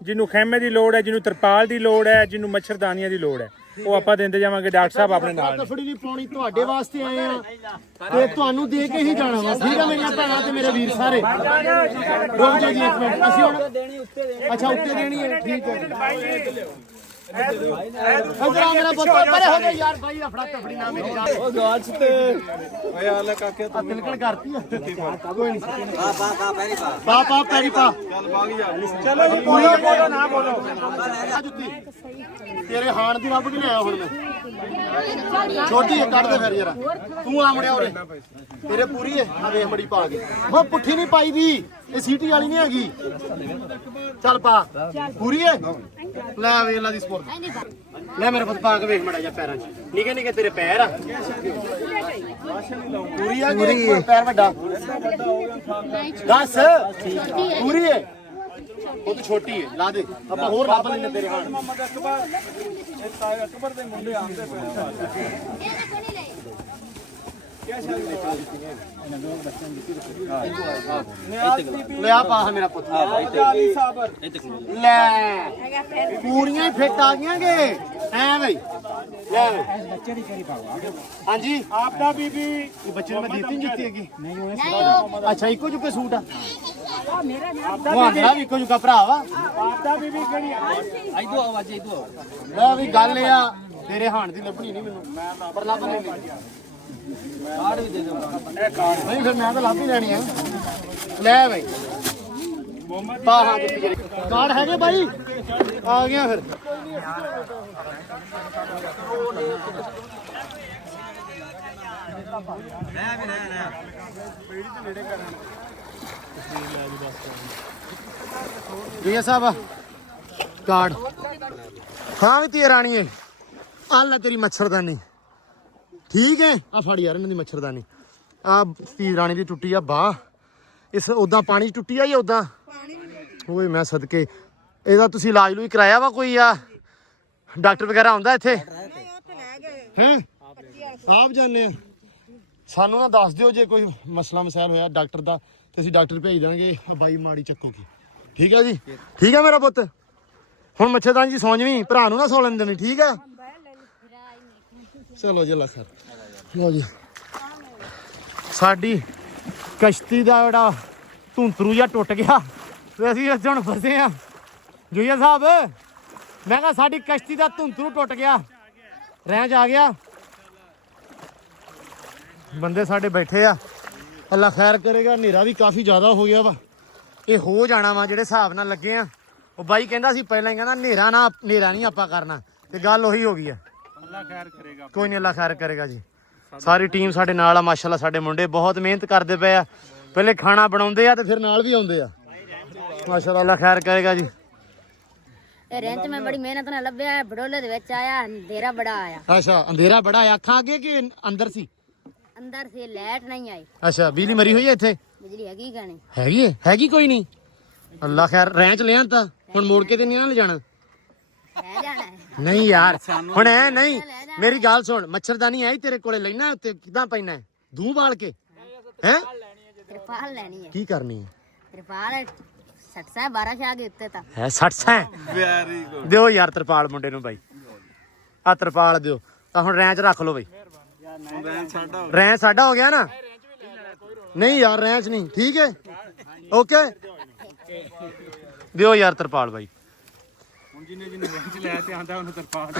ਜਿਹਨੂੰ ਖੈਮੇ ਦੀ ਲੋੜ ਹੈ, ਜਿਹਨੂੰ ਤਰਪਾਲ ਦੀ ਲੋੜ ਹੈ, ਜਿਹਨੂੰ ਮੱਛਰਦਾਨੀਆਂ ਦੀ ਲੋੜ ਹੈ, ਉਹ ਆਪਾਂ ਦਿੰਦੇ ਜਾਵਾਂਗੇ। ਡਾਕਟਰ ਸਾਹਿਬ ਆਪਣੇ ਨਾਲ ਨੇ। ਤਫੜੀ ਨਹੀਂ ਪਾਉਣੀ, ਤੁਹਾਡੇ ਵਾਸਤੇ ਆਏ ਆ ਤੇ ਤੁਹਾਨੂੰ ਦੇ ਕੇ ਹੀ ਜਾਣਾ ਵਾ। ਠੀਕ ਹੈ ਮੇਰੀਆਂ ਭੈਣਾਂ ਤੇ ਮੇਰੇ ਵੀਰ ਸਾਰੇ। ਰੁਕ ਜਾਓ ਜੀ ਇੱਕ ਮਿੰਟ, ਅਸੀਂ ਹੁਣ ਅੱਛਾ ਉੱਤੇ ਦੇਣੀ ਹੈ। ਠੀਕ ਹੈ ਜੀ। ਇਧਰ ਆ ਮੇਰਾ ਪੁੱਤ, ਪਰੇ ਹੋ ਜਾ ਯਾਰ ਬਾਈ, ਰਫੜਾ ਤਫੜੀ ਨਾ ਮੇਰੀ ਜਾਨ। ਉਹ ਗਾਚ ਤੇ ਓਏ ਆਲੇ ਕਾਕੇ ਆ ਤਿਲਕਣ ਕਰਤੀ ਆ। ਕੋਈ ਨਹੀਂ, ਪਾ ਪੈਰੀ ਪਾ ਪਾ ਪੈਰੀ ਪਾ। ਚੱਲ ਬਾਗ ਜਾ। ਚਲੋ ਜੀ, ਬੋਲੋ ਬੋਲੋ ਨਾ ਬੋਲੋ। ਆ ਜੁੱਤੀ ਤੇਰੇ ਹਾਣ ਦੀ ਰੱਬ ਕਿ ਲਿਆਇਆ ਹੁਣ ਮੈਂ। ਛੋਟੀ ਹੈ, ਕੱਢ ਦੇ ਫਿਰ ਯਾਰ। ਤੂੰ ਆ ਮੁੜਿਆ ਉਰੇ, ਤੇਰੇ ਪੂਰੀ ਹੈ। ਆ ਵੇਖ ਬੜੀ ਪਾ ਕੇ, ਉਹ ਪੁੱਠੀ ਨਹੀਂ ਪਾਈ ਦੀ, ਇਹ ਸੀਟੀ ਵਾਲੀ ਨਹੀਂ ਹੈਗੀ। ਚੱਲ ਪਾ, ਪੂਰੀ ਹੈ। ਲੈ ਵੇਖ ਲਾ ਦੀ ਸਪੋਰਟ। ਲੈ ਮੇਰੇ ਪੁੱਤ ਪਾ ਕੇ ਵੇਖ ਮੜਾ ਜਾ ਪੈਰਾਂ 'ਚ, ਨਿੱਕੇ ਨਿੱਕੇ ਤੇਰੇ ਪੈਰ ਆ। ਪੂਰੀ ਆ ਕਿ ਪੈਰ ਵੱਡਾ? ਦੱਸ, ਪੂਰੀ ਹੈ। ਉਹ ਤਾਂ ਛੋਟੀ ਹੈ, ਲਾ ਦੇ। ਆਪਾਂ ਹੋਰ ਲੱਭ ਲੈਣੇ ਤੇਰੇ ਹਾਣ। ਮੁਹੰਮਦ ਅਕਬਰ, ਇਹ ਤਾਏ ਅਕਬਰ ਦੇ ਮੁੰਡੇ ਆਉਂਦੇ ਪਏ। ਲੈ ਆ ਪਾ ਮੇਰਾ ਪੁੱਤ। ਚਾਲੀ ਸਾਬਰ ਲੈ ਪੂਰੀਆਂ ਹੀ ਫਿੱਟ ਆ ਗਈਆਂ ਗੇ ਐ ਬਈ। ਲੈ ਬੱਚੇ ਦੀ ਕਰੀ ਪਾਓ। ਹਾਂਜੀ ਆਪਦਾ ਬੀਬੀ ਇਹ ਬੱਚੇ ਨੂੰ ਮੈਂ ਦਿੱਤੀ ਨਹੀਂ ਜੁੱਤੀ ਹੈਗੀ। ਅੱਛਾ ਇੱਕੋ ਜੁਕੇ ਸੂਟ ਆ। ਮੁਹਾਂਦਰਾ ਵੀ ਇੱਕੋ ਜੁਕਾ ਭਰਾ ਵਾ। ਆਪਦਾ ਬੀਬੀ ਕਿਹੜੀ ਲੈ ਵੀ ਗੱਲ ਇਹ ਆ, ਤੇਰੇ ਹਾਣ ਦੀ ਲੱਭਣੀ ਨਹੀਂ ਮੈਨੂੰ, ਪਰ ਲੱਭ ਲੈਣੀ। ਕਾਰਡ ਵੀ ਦੇ ਦਿਓ। ਨਹੀਂ ਫਿਰ ਮੈਂ ਤਾਂ ਲੱਭ ਹੀ ਲੈਣੀ ਆ। ਲੈ ਬਈ ਪਾ ਹਾਂ ਜੁੱਤੀ ਜਿਹੜੀ। ਕਾਰਡ ਹੈਗੇ ਬਾਈ, ਆ ਗਿਆ ਫਿਰ। ਜੀ ਸਾਹਿਬ ਕਾਰਡ ਹਾਂ ਵੀ ਤੇਰੀ ਰਾਣੀ ਹੈ। ਆ ਲੈ ਤੇਰੀ ਮੱਛਰਦਾਨੀ। ਠੀਕ ਹੈ, ਆ ਫੜ ਯਾਰ ਇਹਨਾਂ ਦੀ ਮੱਛਰਦਾਨੀ। ਆ ਧੀ ਰਾਣੀ ਦੀ ਟੁੱਟੀ ਆ ਬਾਹ। ਇਸ ਉਦਾਂ ਪਾਣੀ 'ਚ ਟੁੱਟੀ ਆ ਜਾਂ ਉਦਾਂ? ਓਏ ਮੈਂ ਸਦਕੇ ਇਹਦਾ ਤੁਸੀਂ ਇਲਾਜ ਲੂਈ ਕਰਾਇਆ ਵਾ ਕੋਈ? ਆ ਡਾਕਟਰ ਵਗੈਰਾ ਆਉਂਦਾ ਇੱਥੇ? ਹੈਂ ਆਪ ਜਾਂਦੇ ਆ। ਸਾਨੂੰ ਨਾ ਦੱਸ ਦਿਓ ਜੇ ਕੋਈ ਮਸਲਾ ਮਸਾਇਲ ਹੋਇਆ ਡਾਕਟਰ ਦਾ, ਤੇ ਅਸੀਂ ਡਾਕਟਰ ਭੇਜ ਦਾਂਗੇ। ਆ ਬਾਈ ਮਾੜੀ ਚੱਕੋ ਕੀ। ਠੀਕ ਹੈ ਜੀ, ਠੀਕ ਹੈ ਮੇਰਾ ਪੁੱਤ। ਹੁਣ ਮੱਛਰਦਾਨੀ ਜੀ ਸੌਂ ਜਵੀਂ, ਭਰਾ ਨੂੰ ਨਾ ਸੌ ਲੈਣ ਦੇਣੀ। ਠੀਕ ਆ, ਚਲੋ ਜੀ ਅੱਲਾ ਖੈਰ। ਲਓ ਜੀ ਸਾਡੀ ਕਸ਼ਤੀ ਦਾ ਜਿਹੜਾ ਧੁੰਤਰੂ ਜਿਹਾ ਟੁੱਟ ਗਿਆ ਤੇ ਅਸੀਂ ਅੱਜ ਹੁਣ ਫਸੇ ਆ। ਜੁਈਆ ਸਾਹਿਬ ਮੈਂ ਕਿਹਾ ਸਾਡੀ ਕਸ਼ਤੀ ਦਾ ਧੁੰਤਰੂ ਟੁੱਟ ਗਿਆ, ਰਹਿ ਜਾ ਗਿਆ। ਬੰਦੇ ਸਾਡੇ ਬੈਠੇ ਆ, ਅੱਲਾ ਖੈਰ ਕਰੇਗਾ। ਹਨੇਰਾ ਵੀ ਕਾਫੀ ਜ਼ਿਆਦਾ ਹੋ ਗਿਆ ਵਾ, ਇਹ ਹੋ ਜਾਣਾ ਵਾ ਜਿਹੜੇ ਹਿਸਾਬ ਨਾਲ ਲੱਗੇ ਆ। ਉਹ ਬਾਈ ਕਹਿੰਦਾ ਸੀ ਪਹਿਲਾਂ ਹੀ, ਕਹਿੰਦਾ ਹਨੇਰਾ ਨਹੀਂ ਆਪਾਂ ਕਰਨਾ, ਤੇ ਗੱਲ ਉਹੀ ਹੋ ਗਈ ਆ। ਅੱਲਾ ਖੈਰ ਕਰੇਗਾ। ਕੋਈ ਨਹੀਂ, ਅੱਲਾ ਖੈਰ ਕਰੇਗਾ ਜੀ। ਸਾਰੀ ਟੀਮ ਸਾਡੇ ਨਾਲ ਆ ਮਾਸ਼ਾਅੱਲਾ। ਸਾਡੇ ਮੁੰਡੇ ਬਹੁਤ ਮਿਹਨਤ ਕਰਦੇ ਪਏ ਆ, ਪਹਿਲੇ ਖਾਣਾ ਬਣਾਉਂਦੇ ਆ ਤੇ ਫਿਰ ਨਾਲ ਵੀ ਆਉਂਦੇ ਆ ਮਾਸ਼ਾਅੱਲਾ। ਅੱਲਾ ਖੈਰ ਕਰੇਗਾ ਜੀ। ਇਹ ਰੈਂਚ ਮੈਂ ਬੜੀ ਮਿਹਨਤ ਨਾਲ ਲੱਭਿਆ, ਬੜੋਲੇ ਦੇ ਵਿੱਚ ਆਇਆ, ਅੰਧੇਰਾ ਬੜਾ ਆਇਆ। ਅੱਛਾ ਅੰਧੇਰਾ ਬੜਾ ਆ। ਅੱਖਾਂ ਅੱਗੇ ਕਿ ਅੰਦਰ ਸੀ? ਅੰਦਰ ਸੀ, ਲਾਈਟ ਨਹੀਂ ਆਈ। ਅੱਛਾ ਬਿਜਲੀ ਮਰੀ ਹੋਈ ਹੈ ਇੱਥੇ? ਬਿਜਲੀ ਹੈਗੀ ਕਿ ਨਹੀਂ? ਹੈਗੀ ਹੈ, ਹੈਗੀ ਕੋਈ ਨਹੀਂ। ਅੱਲਾ ਖੈਰ। ਰੈਂਚ ਲਿਆਂ ਤਾਂ ਹੁਣ ਮੋੜ ਕੇ ਤੇ ਨਹੀਂ ਨਾ ਲਿਜਾਣਾ? ਲੈ ਜਾਣਾ ਹੈ। ਨਹੀਂ ਯਾਰ ਹੁਣ ਐ ਨਹੀਂ, ਮੇਰੀ ਗੱਲ ਸੁਣ। ਮੱਛਰਦਾਨੀ ਹੈ ਤੇਰੇ ਕੋਲੇ, ਲੈਣਾ ਉੱਤੇ ਕਿਦਾਂ ਪੈਣਾ? ਧੂ ਬਾਲ ਕੇ ਹੈ? ਤਿਰਪਾਲ ਲੈਣੀ ਹੈ। ਕੀ ਕਰਨੀ ਹੈ? ਤਿਰਪਾਲ 60 12 ਆ ਗਏ ਉੱਤੇ ਤਾਂ ਹੈ 60 ਵੈਰੀ ਗੁੱਡ। ਦਿਓ ਯਾਰ ਤਰਪਾਲ ਮੁੰਡੇ ਨੂੰ ਬਾਈ, ਆ ਤਰਪਾਲ ਦਿਓ। ਤਾਂ ਹੁਣ ਰੈਂਚ ਰੱਖ ਲਓ ਬਾਈ। ਰੈਂਚ ਸਾਡਾ ਹੋ ਰੈਂਚ ਸਾਡਾ ਹੋ ਗਿਆ ਨਾ? ਨਹੀਂ ਯਾਰ ਰੈਂਚ ਨਹੀਂ। ਠੀਕ ਹੈ, ਓਕੇ ਦਿਓ ਯਾਰ ਤਰਪਾਲ ਬਾਈ। ਹੁਣ ਜਿਹਨੇ ਰੈਂਚ ਲੈ ਤੇ ਆਂਦਾ ਉਹਨੂੰ ਤਰਪਾਲ।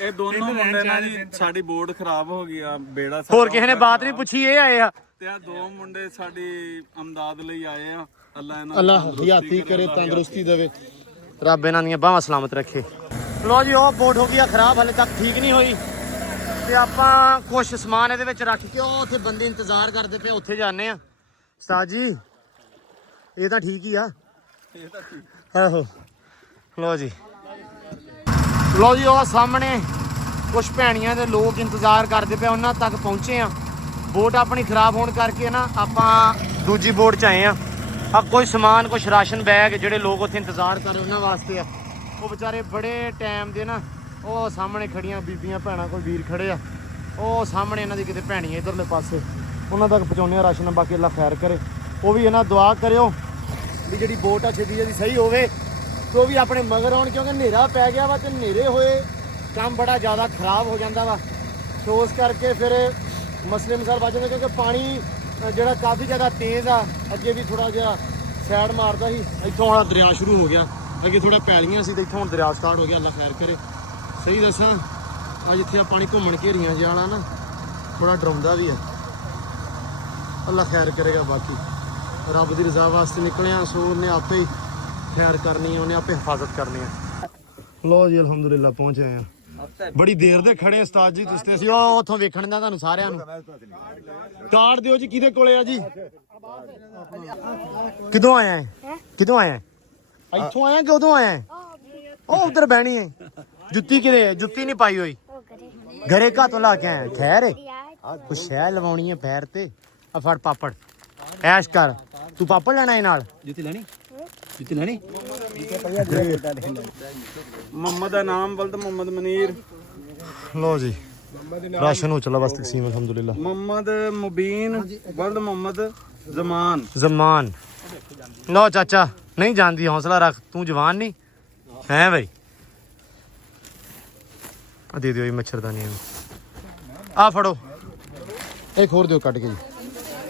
ਇਹ ਦੋਨੋਂ ਮੁੰਡੇ ਨਾਲ ਜੀ ਸਾਡੀ ਬੋਰਡ ਖਰਾਬ ਹੋ ਗਈ ਆ, ਬੇੜਾ ਹੋਰ ਕਿਸੇ ਨੇ ਬਾਤ ਨਹੀਂ ਪੁੱਛੀ, ਇਹ ਆਏ ਆ। ਤੇ ਆ ਦੋ ਮੁੰਡੇ ਸਾਡੀ ਅਮਦਾਦ ਲਈ ਆਏ ਆ। ਅੱਲਾ ਇਹਨਾਂ ਅੱਲਾ ਹਯਾਤੀ ਕਰੇ, ਤੰਦਰੁਸਤੀ ਦੇਵੇ, ਰੱਬ ਇਹਨਾਂ ਦੀਆਂ ਬਾਹਾਂ ਸਲਾਮਤ ਰੱਖੇ। ਲੋ ਜੀ ਉਹ ਬੋਟ ਹੋ ਗਈ ਆ ਖਰਾਬ, ਹਲੇ ਤੱਕ ਠੀਕ ਨਹੀਂ ਹੋਈ। ਤੇ ਆਪਾਂ ਕੁਛ ਸਮਾਨ ਇਹਦੇ ਵਿੱਚ ਰੱਖ ਕੇ ਉਹ ਉੱਥੇ ਬੰਦੇ ਇੰਤਜ਼ਾਰ ਕਰਦੇ ਪਏ, ਉੱਥੇ ਜਾਂਦੇ ਆ। ਉਸਤਾਦ ਜੀ ਇਹ ਤਾਂ ਠੀਕ ਹੀ ਆ। ਆਹੋ ਲੋ ਜੀ ਲਓ ਜੀ ਉਹ ਸਾਹਮਣੇ ਕੁਛ ਭੈਣੀਆਂ ਦੇ ਲੋਕ ਇੰਤਜ਼ਾਰ ਕਰਦੇ ਪਏ, ਉਹਨਾਂ ਤੱਕ ਪਹੁੰਚੇ ਆ। ਬੋਟ ਆਪਣੀ ਖਰਾਬ ਹੋਣ ਕਰਕੇ ਨਾ ਆਪਾਂ ਦੂਜੀ ਬੋਟ 'ਚ ਆਏ ਆ। ਕੁਝ ਸਮਾਨ, ਕੁਛ ਰਾਸ਼ਨ ਬੈਗ ਜਿਹੜੇ ਲੋਕ ਉੱਥੇ ਇੰਤਜ਼ਾਰ ਕਰ ਰਹੇ ਉਹਨਾਂ ਵਾਸਤੇ ਆ। ਉਹ ਵਿਚਾਰੇ ਬੜੇ ਟਾਈਮ ਦੇ ਨਾ, ਉਹ ਸਾਹਮਣੇ ਖੜੀਆਂ ਬੀਬੀਆਂ ਭੈਣਾਂ ਕੋਲ ਵੀਰ ਖੜੇ ਆ, ਉਹ ਸਾਹਮਣੇ ਇਹਨਾਂ ਦੀ ਕਿਤੇ ਭੈਣੀ ਇਧਰਲੇ ਪਾਸੇ, ਉਹਨਾਂ ਤੱਕ ਪਹੁੰਚਾਉਂਦੇ ਆ ਰਾਸ਼ਨ। ਬਾਕੀ ਅੱਲਾ ਖੈਰ ਕਰੇ। ਉਹ ਵੀ ਇਹਨਾਂ ਦੁਆ ਕਰਿਓ ਵੀ ਜਿਹੜੀ ਬੋਟ ਆ ਛੇਤੀ ਛੇਤੀ ਸਹੀ ਹੋਵੇ ਤੇ ਉਹ ਵੀ ਆਪਣੇ ਮਗਰ ਆਉਣ, ਕਿਉਂਕਿ ਹਨੇਰਾ ਪੈ ਗਿਆ ਵਾ ਤੇ ਹਨੇਰੇ ਹੋਏ ਕੰਮ ਬੜਾ ਜ਼ਿਆਦਾ ਖਰਾਬ ਹੋ ਜਾਂਦਾ ਵਾ। ਸੋ ਉਸ ਕਰਕੇ ਫਿਰ ਮਸਲੇ ਮਸਾਲ ਵੱਜ ਜਾਂਦੇ, ਕਿਉਂਕਿ ਪਾਣੀ ਜਿਹੜਾ ਕਾਫੀ ਜ਼ਿਆਦਾ ਤੇਜ਼ ਆ। ਅੱਗੇ ਵੀ ਥੋੜਾ ਜਿਹਾ ਸਾਈਡ ਮਾਰਦਾ ਸੀ, ਇੱਥੋਂ ਹੁਣ ਦਰਿਆ ਸ਼ੁਰੂ ਹੋ ਗਿਆ। ਅੱਗੇ ਥੋੜਾ ਪੈਲੀਆਂ ਸੀ ਤੇ ਇੱਥੋਂ ਹੁਣ ਦਰਿਆ ਸਟਾਰਟ ਹੋ ਗਿਆ। ਅੱਲਾ ਖੈਰ ਕਰੇ। ਸਹੀ ਦੱਸਾਂ, ਅੱਜ ਇੱਥੇ ਆ ਪਾਣੀ ਘੁੰਮਣ ਘੇਰੀਆਂ ਜਾਣਾ ਨਾ ਥੋੜਾ ਡਰਾਉਂਦਾ ਵੀ ਹੈ। ਅੱਲਾ ਖੈਰ ਕਰੇਗਾ। ਬਾਕੀ ਰੱਬ ਦੀ ਰਜ਼ਾ ਵਾਸਤੇ ਨਿਕਲੇ ਆ, ਸੋ ਉਹਨੇ ਆਪੇ ਹੀ ਖੈਰ ਕਰਨੀ, ਉਹਨੇ ਆਪੇ ਹਿਫਾਜ਼ਤ ਕਰਨੀ ਹੈ। ਲੋ ਜੀ ਅਲਹਮਦੁਲਿਲਾ ਪਹੁੰਚ ਗਏ ਆ। ਬੜੀ ਦੇਰ ਦੇ ਖੜੇ ਉਸਤਾਦ ਜੀ ਤੁਸੀਂ। ਅਸੀਂ ਉਹ ਉੱਥੋਂ ਵੇਖਣ ਦਾ ਤੁਹਾਨੂੰ ਸਾਰਿਆਂ ਨੂੰ ਕਾਰਡ ਦਿਓ ਜੀ। ਕਿਹਦੇ ਕੋਲੇ ਆ ਜੀ? ਕਿਦੋਂ ਆਇਆ ਹੈ? ਕਿਦੋਂ ਆਇਆ? ਇੱਥੋਂ ਆਇਆ ਕਿ ਉਦੋਂ ਆਇਆ? ਉਹ ਉਧਰ ਬਹਿਣੀ ਹੈ। ਜੁੱਤੀ ਕਿਹਦੇ ਹੈ? ਜੁੱਤੀ ਨਹੀਂ ਪਾਈ ਹੋਈ। ਘਰੇ ਕਾ ਤੋਂ ਲਾ ਕੇ ਆਇਆ? ਖੈਰ ਕੁਛ ਸ਼ੈ ਲਵਾਉਣੀ ਹੈ ਪੈਰ ਤੇ। ਆ ਫੜ ਪਾਪੜ, ਐਸ਼ ਕਰ। ਤੂੰ ਪਾਪੜ ਲੈਣਾ ਹੈ ਨਾਲ? ਜੁੱਤੀ ਲੈਣੀ? ਜੁੱਤੀ ਲੈਣੀ? ਮੁਹੰਮਦ ਦਾ ਨਾਮ ਵਲਦ ਮੁਹੰਮਦ ਮਨੀਰ। लो जी राशन हो चला बस तकसीम अल्हम्दुलिल्लाह। ਮੁਹੰਮਦ ਮੁਬੀਨ ਵਲਦ ਮੁਹੰਮਦ ਜ਼ਮਾਨ। जमान लो चाचा नहीं जानती, हौसला रख, तू जवान नहीं है भाई। आ दे दियो ये मच्छरदानी आ फड़ो, एक होर दियो कट के जी।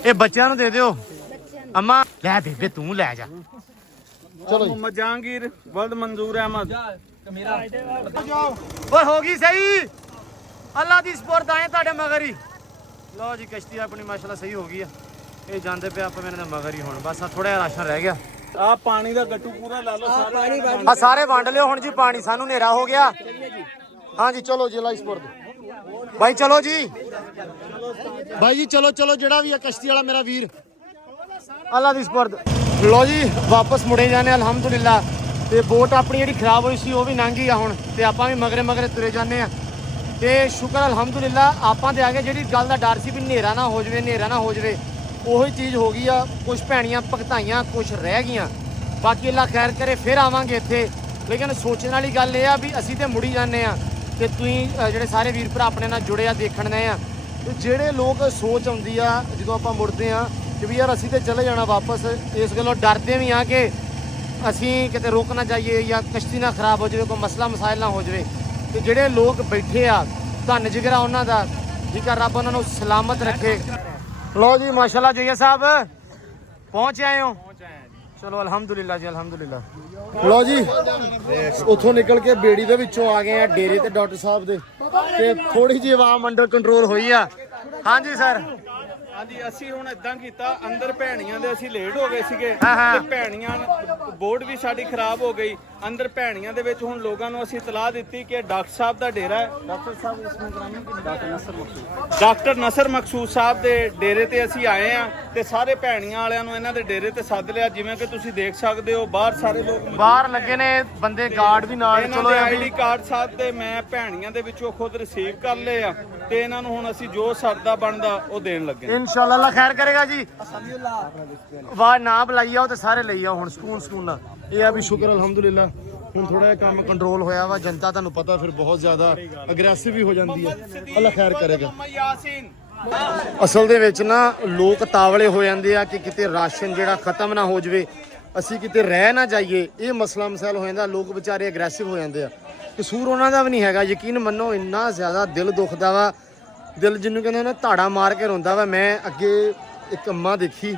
ये बच्चों ਨੂੰ ਦੇ ਦਿਓ। अम्मा ले बेबे तू ले जा। चलो ਮੁਹੰਮਦ ਜਹਾਂਗੀਰ ਵਲਦ ਮਨਜ਼ੂਰ ਅਹਿਮਦ। ओए होगी सही, अल्लाह दी स्पुर्द आए ਤੁਹਾਡੇ ਮਗਰ ਹੀ। ਲਓ ਜੀ ਕਸ਼ਤੀ ਆਪਣੀ ਮਾਸ਼ਾਅੱਲਾ ਸਹੀ ਹੋ ਗਈ ਆ। ਇਹ ਜਾਂਦੇ ਪਿਆ ਆਪਾਂ ਮੇਰੇ ਨਾਲ ਮਗਰ ਹੀ। ਹੁਣ ਬਸ ਆ ਥੋੜਾ ਜਿਹਾ ਰਾਸ਼ਨ ਰਹਿ ਗਿਆ। ਆ ਪਾਣੀ ਦਾ ਗੱਟੂ ਪੂਰਾ ਲਾ ਲਓ ਸਾਰੇ। ਆ ਸਾਰੇ ਵੰਡ ਲਿਓ ਹੁਣ ਜੀ ਪਾਣੀ, ਸਾਨੂੰ ਹਨੇਰਾ ਹੋ ਗਿਆ। ਹਾਂ ਜੀ ਚਲੋ ਜੀ ਅੱਲਾਹ ਸਪੁਰਦ ਭਾਈ, ਚਲੋ ਜੀ ਭਾਈ ਜੀ, ਚਲੋ ਚਲੋ। ਜਿਹੜਾ ਵੀ ਆ ਕਸ਼ਤੀ ਵਾਲਾ ਮੇਰਾ ਵੀਰ, ਅੱਲਾਹ ਦੀ ਸਪੁਰਦ। ਲਓ ਜੀ ਵਾਪਸ ਮੁੜੇ ਜਾਣੇ ਅਲਹਮਦੁਲਿਲਾ। ਤੇ ਬੋਟ ਆਪਣੀ ਜਿਹੜੀ ਖਰਾਬ ਹੋਈ ਸੀ ਉਹ ਵੀ ਲੰਘ ਗਈ ਆ ਹੁਣ, ਤੇ ਆਪਾਂ ਵੀ ਮਗਰੇ ਮਗਰੇ ਤੁਰੇ ਜਾਂਦੇ ਆ। ਤੇ ਸ਼ੁਕਰ ਅਲਹਮਦੁਲਿਲਾ ਆਪਾਂ ਤੇ ਆ ਗਏ। ਜਿਹੜੀ ਗੱਲ ਦਾ ਡਰ ਸੀ ਵੀ ਹਨੇਰਾ ਨਾ ਹੋ ਜਾਵੇ, ਹਨੇਰਾ ਨਾ ਹੋ ਜਾਵੇ, ਉਹੀ ਚੀਜ਼ ਹੋ ਗਈ ਆ। ਕੁਝ ਭੈਣੀਆਂ ਭਗਤਾਈਆਂ ਕੁਝ ਰਹਿ ਗਈਆਂ। ਬਾਕੀ ਅੱਲਾ ਖੈਰ ਕਰੇ, ਫਿਰ ਆਵਾਂਗੇ ਇੱਥੇ। ਲੇਕਿਨ ਸੋਚਣ ਵਾਲੀ ਗੱਲ ਇਹ ਆ ਵੀ ਅਸੀਂ ਤੇ ਮੁੜੀ ਜਾਂਦੇ ਆ, ਤੇ ਤੁਸੀਂ ਜਿਹੜੇ ਸਾਰੇ ਵੀਰ ਭਰਾ ਆਪਣੇ ਨਾਲ ਜੁੜੇ ਆ, ਦੇਖਣ ਦੇ ਆ। ਤੇ ਜਿਹੜੇ ਲੋਕ ਸੋਚ ਆਉਂਦੀ ਆ ਜਦੋਂ ਆਪਾਂ ਮੁੜਦੇ ਆ ਕਿ ਵੀ ਯਾਰ ਅਸੀਂ ਤੇ ਚਲੇ ਜਾਣਾ ਵਾਪਸ, ਇਸ ਗੱਲੋਂ ਡਰਦੇ ਵੀ ਆ ਕਿ ਅਸੀਂ ਕਿਤੇ ਰੁਕ ਨਾ ਜਾਈਏ ਜਾਂ ਕਸ਼ਤੀ ਨਾ ਖਰਾਬ ਹੋ ਜਾਵੇ, ਕੋਈ ਮਸਲਾ ਮਸਾਇਲ ਨਾ ਹੋ ਜਾਵੇ। ਤੇ ਜਿਹੜੇ ਲੋਕ ਬੈਠੇ ਆ, ਧੰਨ ਜਿਗਰਾ ਉਹਨਾਂ ਦਾ, ਠੀਕ ਆ, ਰੱਬ ਉਹਨਾਂ ਨੂੰ ਸਲਾਮਤ ਰੱਖੇ। ਲਓ ਜੀ ਮਾਸ਼ਾਅੱਲਾ ਜੋਈਆ ਸਾਹਿਬ ਪਹੁੰਚ ਆਏ ਹੋ? ਚਲੋ ਅਲਹਮਦੁਲਿਲਾ ਜੀ ਅਲਹਮਦੁਲਿਲਾ। ਲਓ ਜੀ ਉੱਥੋਂ ਨਿਕਲ ਕੇ ਬੇੜੀ ਦੇ ਵਿੱਚੋਂ ਆ ਗਏ ਆ ਡੇਰੇ ਤੇ ਡਾਕਟਰ ਸਾਹਿਬ ਦੇ, ਤੇ ਥੋੜੀ ਜਿਹੀ ਆਵਾਮ ਅੰਡਰ ਕੰਟਰੋਲ ਹੋਈ ਆ। ਹਾਂਜੀ ਸਰ। ਹਾਂਜੀ ਅਸੀਂ ਹੁਣ ਇਦਾਂ ਕੀਤਾ, ਅੰਦਰ ਭੈਣੀਆਂ ਦੇ ਅਸੀਂ ਲੇਟ ਹੋ ਗਏ ਸੀਗੇ ਹਾਂ, ਹਾਂ। ਤੇ ਭੈਣੀਆਂ ਬੋਰਡ ਵੀ ਸਾਡੀ ਖਰਾਬ ਹੋ ਗਈ। ਅੰਦਰ ਭੈਣੀਆਂ ਦੇ ਵਿੱਚ ਹੁਣ ਲੋਕਾਂ ਨੂੰ ਅਸੀਂ ਇਤਲਾਹ ਦਿੱਤੀ ਕਿ ਡਾਕਟਰ ਸਾਹਿਬ ਦਾ ਡੇਰਾ ਹੈ। ਡਾਕਟਰ ਸਾਹਿਬ ਡਾਕਟਰ ਨਸਰ ਮਕਸੂਦ ਸਾਹਿਬ ਦੇ ਡੇਰੇ ਤੇ ਅਸੀਂ ਆਏ ਆ, ਤੇ ਸਾਰੇ ਭੈਣੀਆਂ ਵਾਲਿਆਂ ਨੂੰ ਇਹਨਾਂ ਦੇ ਡੇਰੇ ਤੇ ਸੱਦ ਲਿਆ। ਜਿਵੇਂ ਕਿ ਤੁਸੀਂ ਦੇਖ ਸਕਦੇ ਹੋ ਬਾਹਰ ਸਾਰੇ ਲੋਕ ਬਾਹਰ ਲੱਗੇ ਨੇ ਬੰਦੇ, ਗਾਰਡ ਵੀ ਨਾਲ। ਇਹਨਾਂ ਚਲੋ ਦੇ ਇਹ ਆਈਡੀ ਵੀ ਕਾਰਡ ਸਾਹਿਬ ਤੇ ਮੈਂ ਭੈਣੀਆਂ ਦੇ ਵਿੱਚੋਂ ਖੁਦ ਰਿਸੀਵ ਕਰ ਲਏ ਆ, ਤੇ ਇਹਨਾਂ ਨੂੰ ਹੁਣ ਅਸੀਂ ਜੋ ਸਰਦਾ ਬਣਦਾ ਉਹ ਦੇਣ ਲੱਗੇ ਹਾਂ। इंशाल्लाह अल्लाह खैर करेगा जी। वाह ना बुलाई आओ तो सारे ले आओ ਹੁਣ ਸਕੂਨ ਸਕੂਨ ਨਾਲ। ਇਹ ਆ ਵੀ ਸ਼ੁਕਰ ਅਲਹਮਦੁਲਿਲਾ ਹੁਣ ਥੋੜਾ ਜਿਹਾ ਕੰਮ ਕੰਟਰੋਲ ਹੋਇਆ ਵਾ। ਜਨਤਾ ਤੁਹਾਨੂੰ ਪਤਾ ਫਿਰ ਬਹੁਤ ਜ਼ਿਆਦਾ ਅਗਰੈਸਿਵ ਵੀ ਹੋ ਜਾਂਦੀ ਹੈ। ਅੱਲਾਹ ਖੈਰ ਕਰੇਗਾ। ਯਾਸੀਨ ਅਸਲ ਦੇ ਵਿੱਚ ਨਾ ਲੋਕ ਤਾਵਲੇ ਹੋ ਜਾਂਦੇ ਆ ਕਿ ਕਿਤੇ ਰਾਸ਼ਨ ਜਿਹੜਾ ਖਤਮ ਨਾ ਹੋ ਜਾਵੇ, ਅਸੀਂ ਕਿਤੇ ਰਹਿ ਨਾ ਜਾਈਏ। ਇਹ ਮਸਲਾ ਮਸਾਇਲ ਹੋ ਜਾਂਦਾ, ਲੋਕ ਵਿਚਾਰੇ ਅਗਰੈਸਿਵ ਹੋ ਜਾਂਦੇ ਆ। ਕਸੂਰ ਉਹਨਾਂ ਦਾ ਵੀ ਨਹੀਂ ਹੈਗਾ, ਯਕੀਨ ਮੰਨੋ। ਇੰਨਾ ਜ਼ਿਆਦਾ ਦਿਲ ਦੁਖਦਾ ਵਾ, ਦਿਲ ਜਿਹਨੂੰ ਕਹਿੰਦੇ ਨਾ ਧਾੜਾ ਮਾਰ ਕੇ ਰੋਂਦਾ ਵਾ। ਮੈਂ ਅੱਗੇ ਇੱਕ ਅੰਮਾ ਦੇਖੀ,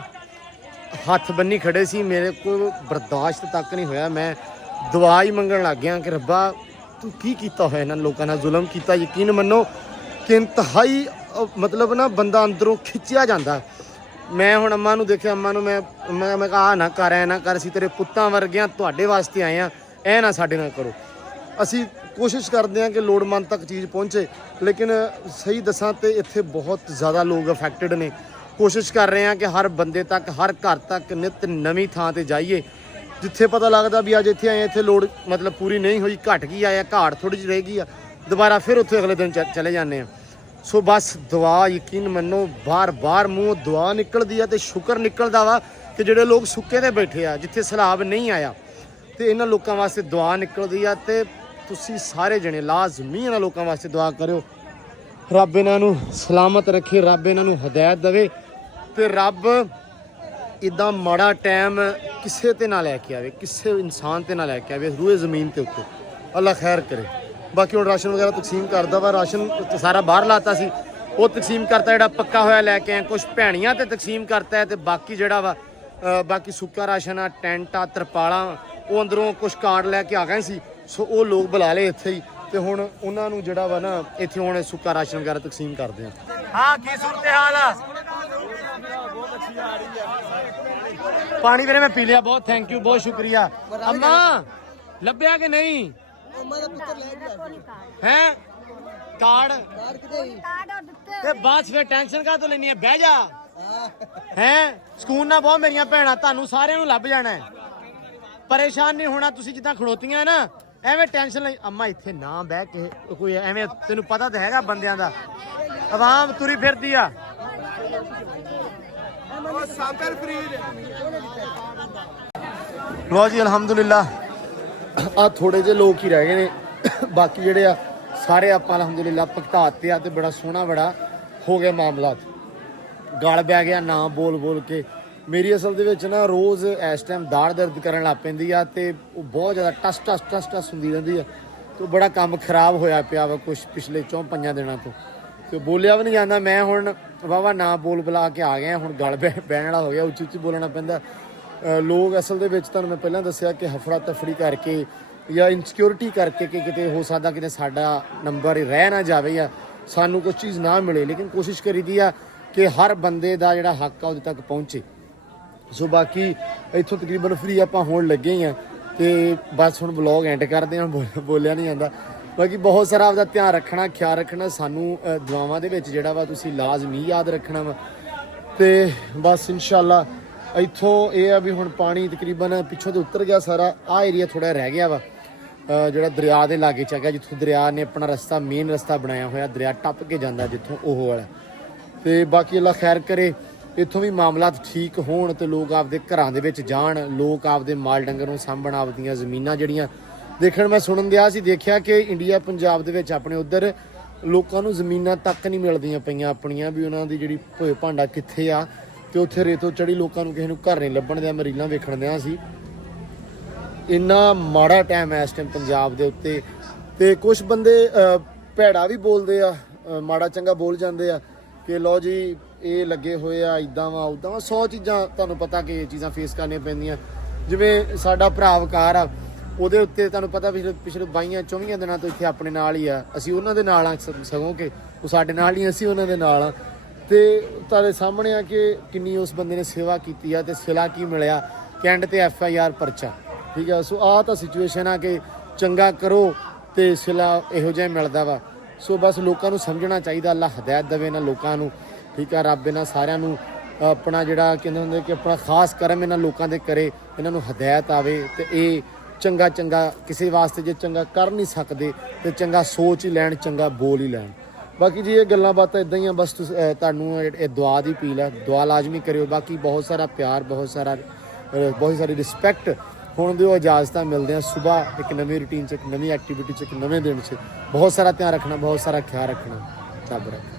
ਹੱਥ ਬੰਨੀ ਖੜੇ ਸੀ, ਮੇਰੇ ਕੋਲ ਬਰਦਾਸ਼ਤ ਤੱਕ ਨਹੀਂ ਹੋਇਆ। ਮੈਂ ਦੁਆ ਹੀ ਮੰਗਣ ਲੱਗ ਗਿਆ ਕਿ ਰੱਬਾ ਤੂੰ ਕੀ ਕੀਤਾ ਹੋਇਆ, ਇਹਨਾਂ ਲੋਕਾਂ ਨਾਲ ਜ਼ੁਲਮ ਕੀਤਾ। ਯਕੀਨ ਮੰਨੋ ਕਿ ਇੰਤਹਾਈ ਮਤਲਬ ਨਾ ਬੰਦਾ ਅੰਦਰੋਂ ਖਿੱਚਿਆ ਜਾਂਦਾ। ਮੈਂ ਹੁਣ ਅੰਮਾ ਨੂੰ ਦੇਖਿਆ, ਅੰਮਾ ਨੂੰ ਮੈਂ ਕਿਹਾ ਨਾ ਕਰ, ਐ ਨਾ ਕਰ, ਅਸੀਂ ਤੇਰੇ ਪੁੱਤਾਂ ਵਰਗਿਆਂ, ਤੁਹਾਡੇ ਵਾਸਤੇ ਆਏ ਆ, ਐ ਨਾ ਸਾਡੇ ਨਾਲ ਕਰੋ। ਅਸੀਂ ਕੋਸ਼ਿਸ਼ ਕਰਦੇ ਹਾਂ ਕਿ ਲੋੜਵੰਦ ਤੱਕ ਚੀਜ਼ ਪਹੁੰਚੇ, ਲੇਕਿਨ ਸਹੀ ਦੱਸਾਂ ਤੇ ਇੱਥੇ ਬਹੁਤ ਜ਼ਿਆਦਾ ਲੋਕ ਅਫੈਕਟਡ ਨੇ। ਕੋਸ਼ਿਸ਼ ਕਰ ਰਹੇ ਹਾਂ ਕਿ ਹਰ ਬੰਦੇ ਤੱਕ, ਹਰ ਘਰ ਤੱਕ ਨਿਤ ਨਵੀਂ ਥਾਂ ਤੇ ਜਾਈਏ ਜਿੱਥੇ ਪਤਾ ਲੱਗਦਾ ਵੀ ਅੱਜ ਇੱਥੇ ਆਏ ਇੱਥੇ ਲੋੜ ਮਤਲਬ ਪੂਰੀ ਨਹੀਂ ਹੋਈ, ਘਟ ਗਈ ਆ ਜਾਂ ਘਾਟ ਥੋੜੀ ਜਿਹੀ ਰਹਿ ਗਈ ਆ, ਦੁਬਾਰਾ ਫਿਰ ਉੱਥੇ ਅਗਲੇ ਦਿਨ ਚਲੇ ਜਾਂਦੇ ਆ। ਸੋ ਬਸ ਦੁਆ ਯਕੀਨ ਮੰਨੋ ਬਾਰ-ਬਾਰ ਮੂੰਹ ਦੁਆ ਨਿਕਲਦੀ ਆ ਤੇ ਸ਼ੁਕਰ ਨਿਕਲਦਾ ਵਾ ਕਿ ਜਿਹੜੇ ਲੋਕ ਸੁੱਕੇ ਤੇ ਬੈਠੇ ਆ, ਜਿੱਥੇ ਸੈਲਾਬ ਨਹੀਂ ਆਇਆ, ਤੇ ਇਹਨਾਂ ਲੋਕਾਂ ਵਾਸਤੇ ਦੁਆ ਨਿਕਲਦੀ ਆ। ਤੇ ਤੁਸੀਂ ਸਾਰੇ ਜਣੇ ਲਾਜ਼ਮੀ ਇਹਨਾਂ ਲੋਕਾਂ ਵਾਸਤੇ ਦੁਆ ਕਰਿਓ, ਰੱਬ ਇਹਨਾਂ ਨੂੰ ਸਲਾਮਤ ਰੱਖੇ, ਰੱਬ ਇਹਨਾਂ ਨੂੰ ਹਦਾਇਤ ਦੇਵੇ ਤੇ ਰੱਬ ਇਦਾਂ ਮਾੜਾ ਟਾਈਮ ਕਿਸੇ ਤੇ ਨਾ ਲੈ ਕੇ ਆਵੇ, ਕਿਸੇ ਇਨਸਾਨ ਤੇ ਨਾ ਲੈ ਕੇ ਆਵੇ ਰੂਏ ਜ਼ਮੀਨ ਤੇ ਉੱਤੇ। ਅੱਲਾ ਖੈਰ ਕਰੇ। ਬਾਕੀ ਹੁਣ ਰਾਸ਼ਨ ਵਗੈਰਾ ਤਕਸੀਮ ਕਰਦਾ ਵਾ, ਰਾਸ਼ਨ ਸਾਰਾ ਬਾਹਰ ਲਾਤਾ ਸੀ ਉਹ ਤਕਸੀਮ ਕਰਤਾ, ਜਿਹੜਾ ਪੱਕਾ ਹੋਇਆ ਲੈ ਕੇ ਆਏ, ਕੁਝ ਭੈਣੀਆਂ ਤੇ ਤਕਸੀਮ ਕਰਤਾ ਹੈ ਤੇ ਬਾਕੀ ਜਿਹੜਾ ਵਾ ਬਾਕੀ ਸੁੱਕਾ ਰਾਸ਼ਨ ਆ, ਟੈਂਟ ਆ, ਤਰਪਾਲਾਂ, ਉਹ ਅੰਦਰੋਂ ਕੁਝ ਕਾਰਡ ਲੈ ਕੇ ਆ ਗਏ ਸੀ। ਸੋ ਉਹ ਲੋਕ ਬੁਲਾ ਲਏ ਇੱਥੇ ਹੀ ਤੇ ਹੁਣ ਉਹਨਾਂ ਨੂੰ ਜਿਹੜਾ ਵਾ ਨਾ ਇੱਥੇ ਹੁਣ ਸੁੱਕਾ ਰਾਸ਼ਨ ਵਗੈਰਾ ਤਕਸੀਮ ਕਰਦੇ ਆ। ਹਾਂ ਕੀ ਸੂਰਤ ਹਾਲ ਆ? ਪਾਣੀ ਵੀਰੇ ਮੈਂ ਪੀ ਲਿਆ, ਬਹੁਤ ਥੈਂਕ ਯੂ, ਬਹੁਤ ਸ਼ੁਕਰੀਆ। ਅੰਮਾ ਲੱਭਿਆ ਕਿ ਨਹੀਂ ਹੈ ਕਾਰਡ? ਤੇ ਬਸ ਫਿਰ ਟੈਨਸ਼ਨ ਕਾ ਤੋਂ ਲੈਣੀ ਹੈ, ਬਹਿ ਜਾ ਹੈ। ਸਕੂਨ ਨਾ ਬਹੁਤ ਮੇਰੀਆਂ ਭੈਣਾਂ, ਤੁਹਾਨੂੰ ਸਾਰਿਆਂ ਨੂੰ ਲੱਭ ਜਾਣਾ ਹੈ, ਪਰੇਸ਼ਾਨ ਨਹੀਂ ਹੋਣਾ ਤੁਸੀਂ। ਜਿੱਦਾਂ ਖੜੋਤੀਆਂ ਨਾ ਐਵੇਂ ਟੈਨਸ਼ਨ ਲਈ। ਅੰਮਾ ਇੱਥੇ ਨਾ ਬਹਿ ਕੇ ਕੋਈ ਐਵੇਂ, ਤੈਨੂੰ ਪਤਾ ਤਾਂ ਹੈਗਾ ਬੰਦਿਆਂ ਦਾ, ਆਵਾਮ ਤੁਰੀ ਫਿਰਦੀ ਆ। ਲੋ ਜੀ ਅਲਹਮਦੁਲਿਲਾ ਆ ਥੋੜੇ ਜਿਹੇ ਲੋਕ ਹੀ ਰਹਿ ਗਏ ਨੇ, ਬਾਕੀ ਜਿਹੜੇ ਆ ਸਾਰੇ ਆਪਾਂ ਅਲਹਮਦੁਲਿਲਾ ਭੁਗਤਾਤੇ ਆ ਤੇ ਬੜਾ ਸੋਹਣਾ ਬੜਾ ਹੋ ਗਿਆ ਮਾਮਲਾ। ਗਲ ਬਹਿ ਗਿਆ ਨਾ ਬੋਲ ਬੋਲ ਕੇ। ਮੇਰੀ ਅਸਲ ਦੇ ਵਿੱਚ ਨਾ ਰੋਜ਼ ਇਸ ਟਾਈਮ ਦਾੜ ਦਰਦ ਕਰਨ ਲੱਗ ਪੈਂਦੀ ਆ ਤੇ ਉਹ ਬਹੁਤ ਜ਼ਿਆਦਾ ਟਸ ਹੁੰਦੀ ਰਹਿੰਦੀ ਆ ਤੇ ਬੜਾ ਕੰਮ ਖਰਾਬ ਹੋਇਆ ਪਿਆ ਵਾ ਕੁਛ ਪਿਛਲੇ 4-5 ਦਿਨਾਂ ਤੋਂ, ਤੇ ਬੋਲਿਆ ਵੀ ਨਹੀਂ ਜਾਂਦਾ। ਮੈਂ ਹੁਣ ਵਾਵਾ ਨਾ ਬੋਲ ਬੁਲਾ ਕੇ ਆ ਗਿਆ, ਹੁਣ ਗਲ ਬਹਿਣ ਵਾਲਾ ਹੋ ਗਿਆ, ਉੱਚੀ ਉੱਚੀ ਬੋਲਣਾ ਪੈਂਦਾ। ਲੋਕ ਅਸਲ ਦੇ ਵਿੱਚ ਤੁਹਾਨੂੰ ਮੈਂ ਪਹਿਲਾਂ ਦੱਸਿਆ ਕਿ ਹਫੜਾ ਤਫੜੀ ਕਰਕੇ ਜਾਂ ਇਨਸਿਕਿਉਰਿਟੀ ਕਰਕੇ ਕਿ ਕਿਤੇ ਹੋ ਸਕਦਾ ਕਿਤੇ ਸਾਡਾ ਨੰਬਰ ਰਹਿ ਨਾ ਜਾਵੇ ਜਾਂ ਸਾਨੂੰ ਕੁਛ ਚੀਜ਼ ਨਾ ਮਿਲੇ, ਲੇਕਿਨ ਕੋਸ਼ਿਸ਼ ਕਰੀਦੀ ਆ ਕਿ ਹਰ ਬੰਦੇ ਦਾ ਜਿਹੜਾ ਹੱਕ ਆ ਉਹਦੇ ਤੱਕ ਪਹੁੰਚੇ। ਸੋ ਬਾਕੀ ਇੱਥੋਂ ਤਕਰੀਬਨ ਫ੍ਰੀ ਆਪਾਂ ਹੋਣ ਲੱਗੇ ਹੀ ਆ ਤੇ ਬਸ ਹੁਣ ਵਲੌਗ ਐਂਡ ਕਰਦੇ ਹਾਂ, ਬੋਲਿਆ ਨਹੀਂ ਜਾਂਦਾ। ਬਾਕੀ ਬਹੁਤ ਸਾਰਾ ਆਪਦਾ ਧਿਆਨ ਰੱਖਣਾ, ਖਿਆਲ ਰੱਖਣਾ, ਸਾਨੂੰ ਦੁਆਵਾਂ ਦੇ ਵਿੱਚ ਜਿਹੜਾ ਵਾ ਤੁਸੀਂ ਲਾਜ਼ਮੀ ਯਾਦ ਰੱਖਣਾ ਵਾ। ਤੇ ਬਸ ਇਨਸ਼ਾਅੱਲਾ ਇੱਥੋਂ ਇਹ ਆ ਵੀ ਹੁਣ ਪਾਣੀ ਤਕਰੀਬਨ ਪਿੱਛੋਂ ਤੋਂ ਉਤਰ ਗਿਆ ਸਾਰਾ, ਆਹ ਏਰੀਆ ਥੋੜਾ ਰਹਿ ਗਿਆ ਵਾ ਜਿਹੜਾ ਦਰਿਆ ਦੇ ਲਾਗੇ ਚ ਹੈਗਾ, ਜਿੱਥੋਂ ਦਰਿਆ ਨੇ ਆਪਣਾ ਰਸਤਾ ਮੇਨ ਰਸਤਾ ਬਣਾਇਆ ਹੋਇਆ, ਦਰਿਆ ਟੱਪ ਕੇ ਜਾਂਦਾ ਜਿੱਥੋਂ ਉਹ ਵਾਲਾ। ਤੇ ਬਾਕੀ ਅੱਲਾ ਖੈਰ ਕਰੇ, ਇੱਥੋਂ ਵੀ ਮਾਮਲਾਤ ਠੀਕ ਹੋਣ ਤੇ ਲੋਕ ਆਪਦੇ ਘਰਾਂ ਦੇ ਵਿੱਚ ਜਾਣ, ਲੋਕ ਆਪਦੇ ਮਾਲ ਡੰਗਰ ਨੂੰ ਸਾਂਭਣ, ਆਪਦੀਆਂ ਜ਼ਮੀਨਾਂ ਜਿਹੜੀਆਂ ਦੇਖਣ ਮੈਂ ਸੁਣਨ ਦਿਆ ਸੀ, ਦੇਖਿਆ ਕਿ ਇੰਡੀਆ ਪੰਜਾਬ ਦੇ ਵਿੱਚ ਆਪਣੇ ਉੱਧਰ ਲੋਕਾਂ ਨੂੰ ਜ਼ਮੀਨਾਂ ਤੱਕ ਨਹੀਂ ਮਿਲਦੀਆਂ ਪਈਆਂ ਆਪਣੀਆਂ, ਵੀ ਉਹਨਾਂ ਦੀ ਜਿਹੜੀ ਭੋਏ ਭਾਂਡਾ ਕਿੱਥੇ ਆ, ਤੇ ਉੱਥੇ ਰੇਤੋਂ ਚੜੀ ਲੋਕਾਂ ਨੂੰ ਕਿਸੇ ਨੂੰ ਘਰ ਨਹੀਂ ਲੱਭਣ ਦਿਆ। ਮੈਂ ਰੀਲਾਂ ਵੇਖਣ ਦਿਆ ਸੀ, ਇੰਨਾ ਮਾੜਾ ਟਾਈਮ ਹੈ ਇਸ ਟਾਈਮ ਪੰਜਾਬ ਦੇ ਉੱਤੇ। ਤੇ ਕੁਝ ਬੰਦੇ ਭੈੜਾ ਵੀ ਬੋਲਦੇ ਆ, ਮਾੜਾ ਚੰਗਾ ਬੋਲ ਜਾਂਦੇ ਆ ਕਿ ਲਓ ਜੀ ਇਹ ਲੱਗੇ ਹੋਏ ਆ, ਇੱਦਾਂ ਵਾ ਉੱਦਾਂ ਵਾ, 100 ਚੀਜ਼ਾਂ ਤੁਹਾਨੂੰ ਪਤਾ ਕਿ ਇਹ ਚੀਜ਼ਾਂ ਫੇਸ ਕਰਨੀਆਂ ਪੈਂਦੀਆਂ। ਜਿਵੇਂ ਸਾਡਾ ਭਰਾ ਵਕਾਰ ਆ, ਉਹਦੇ ਉੱਤੇ ਤੁਹਾਨੂੰ ਪਤਾ ਪਿਛਲੇ 22-24 ਦਿਨਾਂ ਤੋਂ ਇੱਥੇ ਆਪਣੇ ਨਾਲ ਹੀ ਆ, ਅਸੀਂ ਉਹਨਾਂ ਦੇ ਨਾਲ ਆ, ਸਗੋਂ ਕਿ ਉਹ ਸਾਡੇ ਨਾਲ ਹੀ, ਅਸੀਂ ਉਹਨਾਂ ਦੇ ਨਾਲ ਆ। ਤੇ ਤੁਹਾਡੇ ਸਾਹਮਣੇ ਆ ਕਿ ਕਿੰਨੀ ਉਸ ਬੰਦੇ ਨੇ ਸੇਵਾ ਕੀਤੀ ਆ ਤੇ ਸਿਲਾ ਕੀ ਮਿਲਿਆ, ਕੈਂਡ ਤੇ FIR ਪਰਚਾ, ਠੀਕ ਆ। ਸੋ ਆਹ ਤਾਂ ਸਿਚੁਏਸ਼ਨ ਆ ਕਿ ਚੰਗਾ ਕਰੋ ਤੇ ਸਿਲਾ ਇਹੋ ਜਿਹਾ ਮਿਲਦਾ ਵਾ। ਸੋ ਬਸ ਲੋਕਾਂ ਨੂੰ ਸਮਝਣਾ ਚਾਹੀਦਾ, ਅੱਲਾ ਹਦਾਇਤ ਦੇਵੇ ਇਹਨਾਂ ਲੋਕਾਂ ਨੂੰ, ਠੀਕ ਆ। ਰੱਬ ਇਹਨਾਂ ਸਾਰਿਆਂ ਨੂੰ ਆਪਣਾ ਜਿਹੜਾ ਕਹਿੰਦੇ ਹੁੰਦੇ ਕਿ ਆਪਣਾ ਖਾਸ ਕਰਮ ਇਹਨਾਂ ਲੋਕਾਂ ਦੇ ਕਰੇ, ਇਹਨਾਂ ਨੂੰ ਹਦਾਇਤ ਆਵੇ ਤੇ ਇਹ ਚੰਗਾ ਕਿਸੇ ਵਾਸਤੇ ਜੇ ਚੰਗਾ ਕਰ ਨਹੀਂ ਸਕਦੇ ਤੇ ਚੰਗਾ ਸੋਚ ਹੀ ਲੈਣ, ਚੰਗਾ ਬੋਲ ਹੀ ਲੈਣ। ਬਾਕੀ ਜੀ ਇਹ ਗੱਲਾਂ ਬਾਤਾਂ ਇਦਾਂ ਹੀ ਆ, ਬਸ ਤੁਹਾਨੂੰ ਇਹ ਦੁਆ ਦੀ ਅਪੀਲ ਹੈ, ਦੁਆ ਲਾਜ਼ਮੀ ਕਰਿਓ। ਬਾਕੀ ਬਹੁਤ ਸਾਰਾ ਪਿਆਰ, ਬਹੁਤ ਸਾਰੀ ਰਿਸਪੈਕਟ। ਹੁਣ ਦਿਓ ਇਜਾਜ਼ਤਾਂ, ਮਿਲਦੇ ਆ ਸੁਬਾਹ ਇੱਕ ਨਵੀਂ ਰੂਟੀਨ 'ਚ, ਇੱਕ ਨਵੀਂ ਐਕਟੀਵਿਟੀ 'ਚ, ਇੱਕ ਨਵੇਂ ਦਿਨ 'ਚ। ਬਹੁਤ ਸਾਰਾ ਧਿਆਨ ਰੱਖਣਾ, ਬਹੁਤ ਸਾਰਾ ਖਿਆਲ ਰੱਖਣਾ। ਰੱਬ ਰੱਖੇ।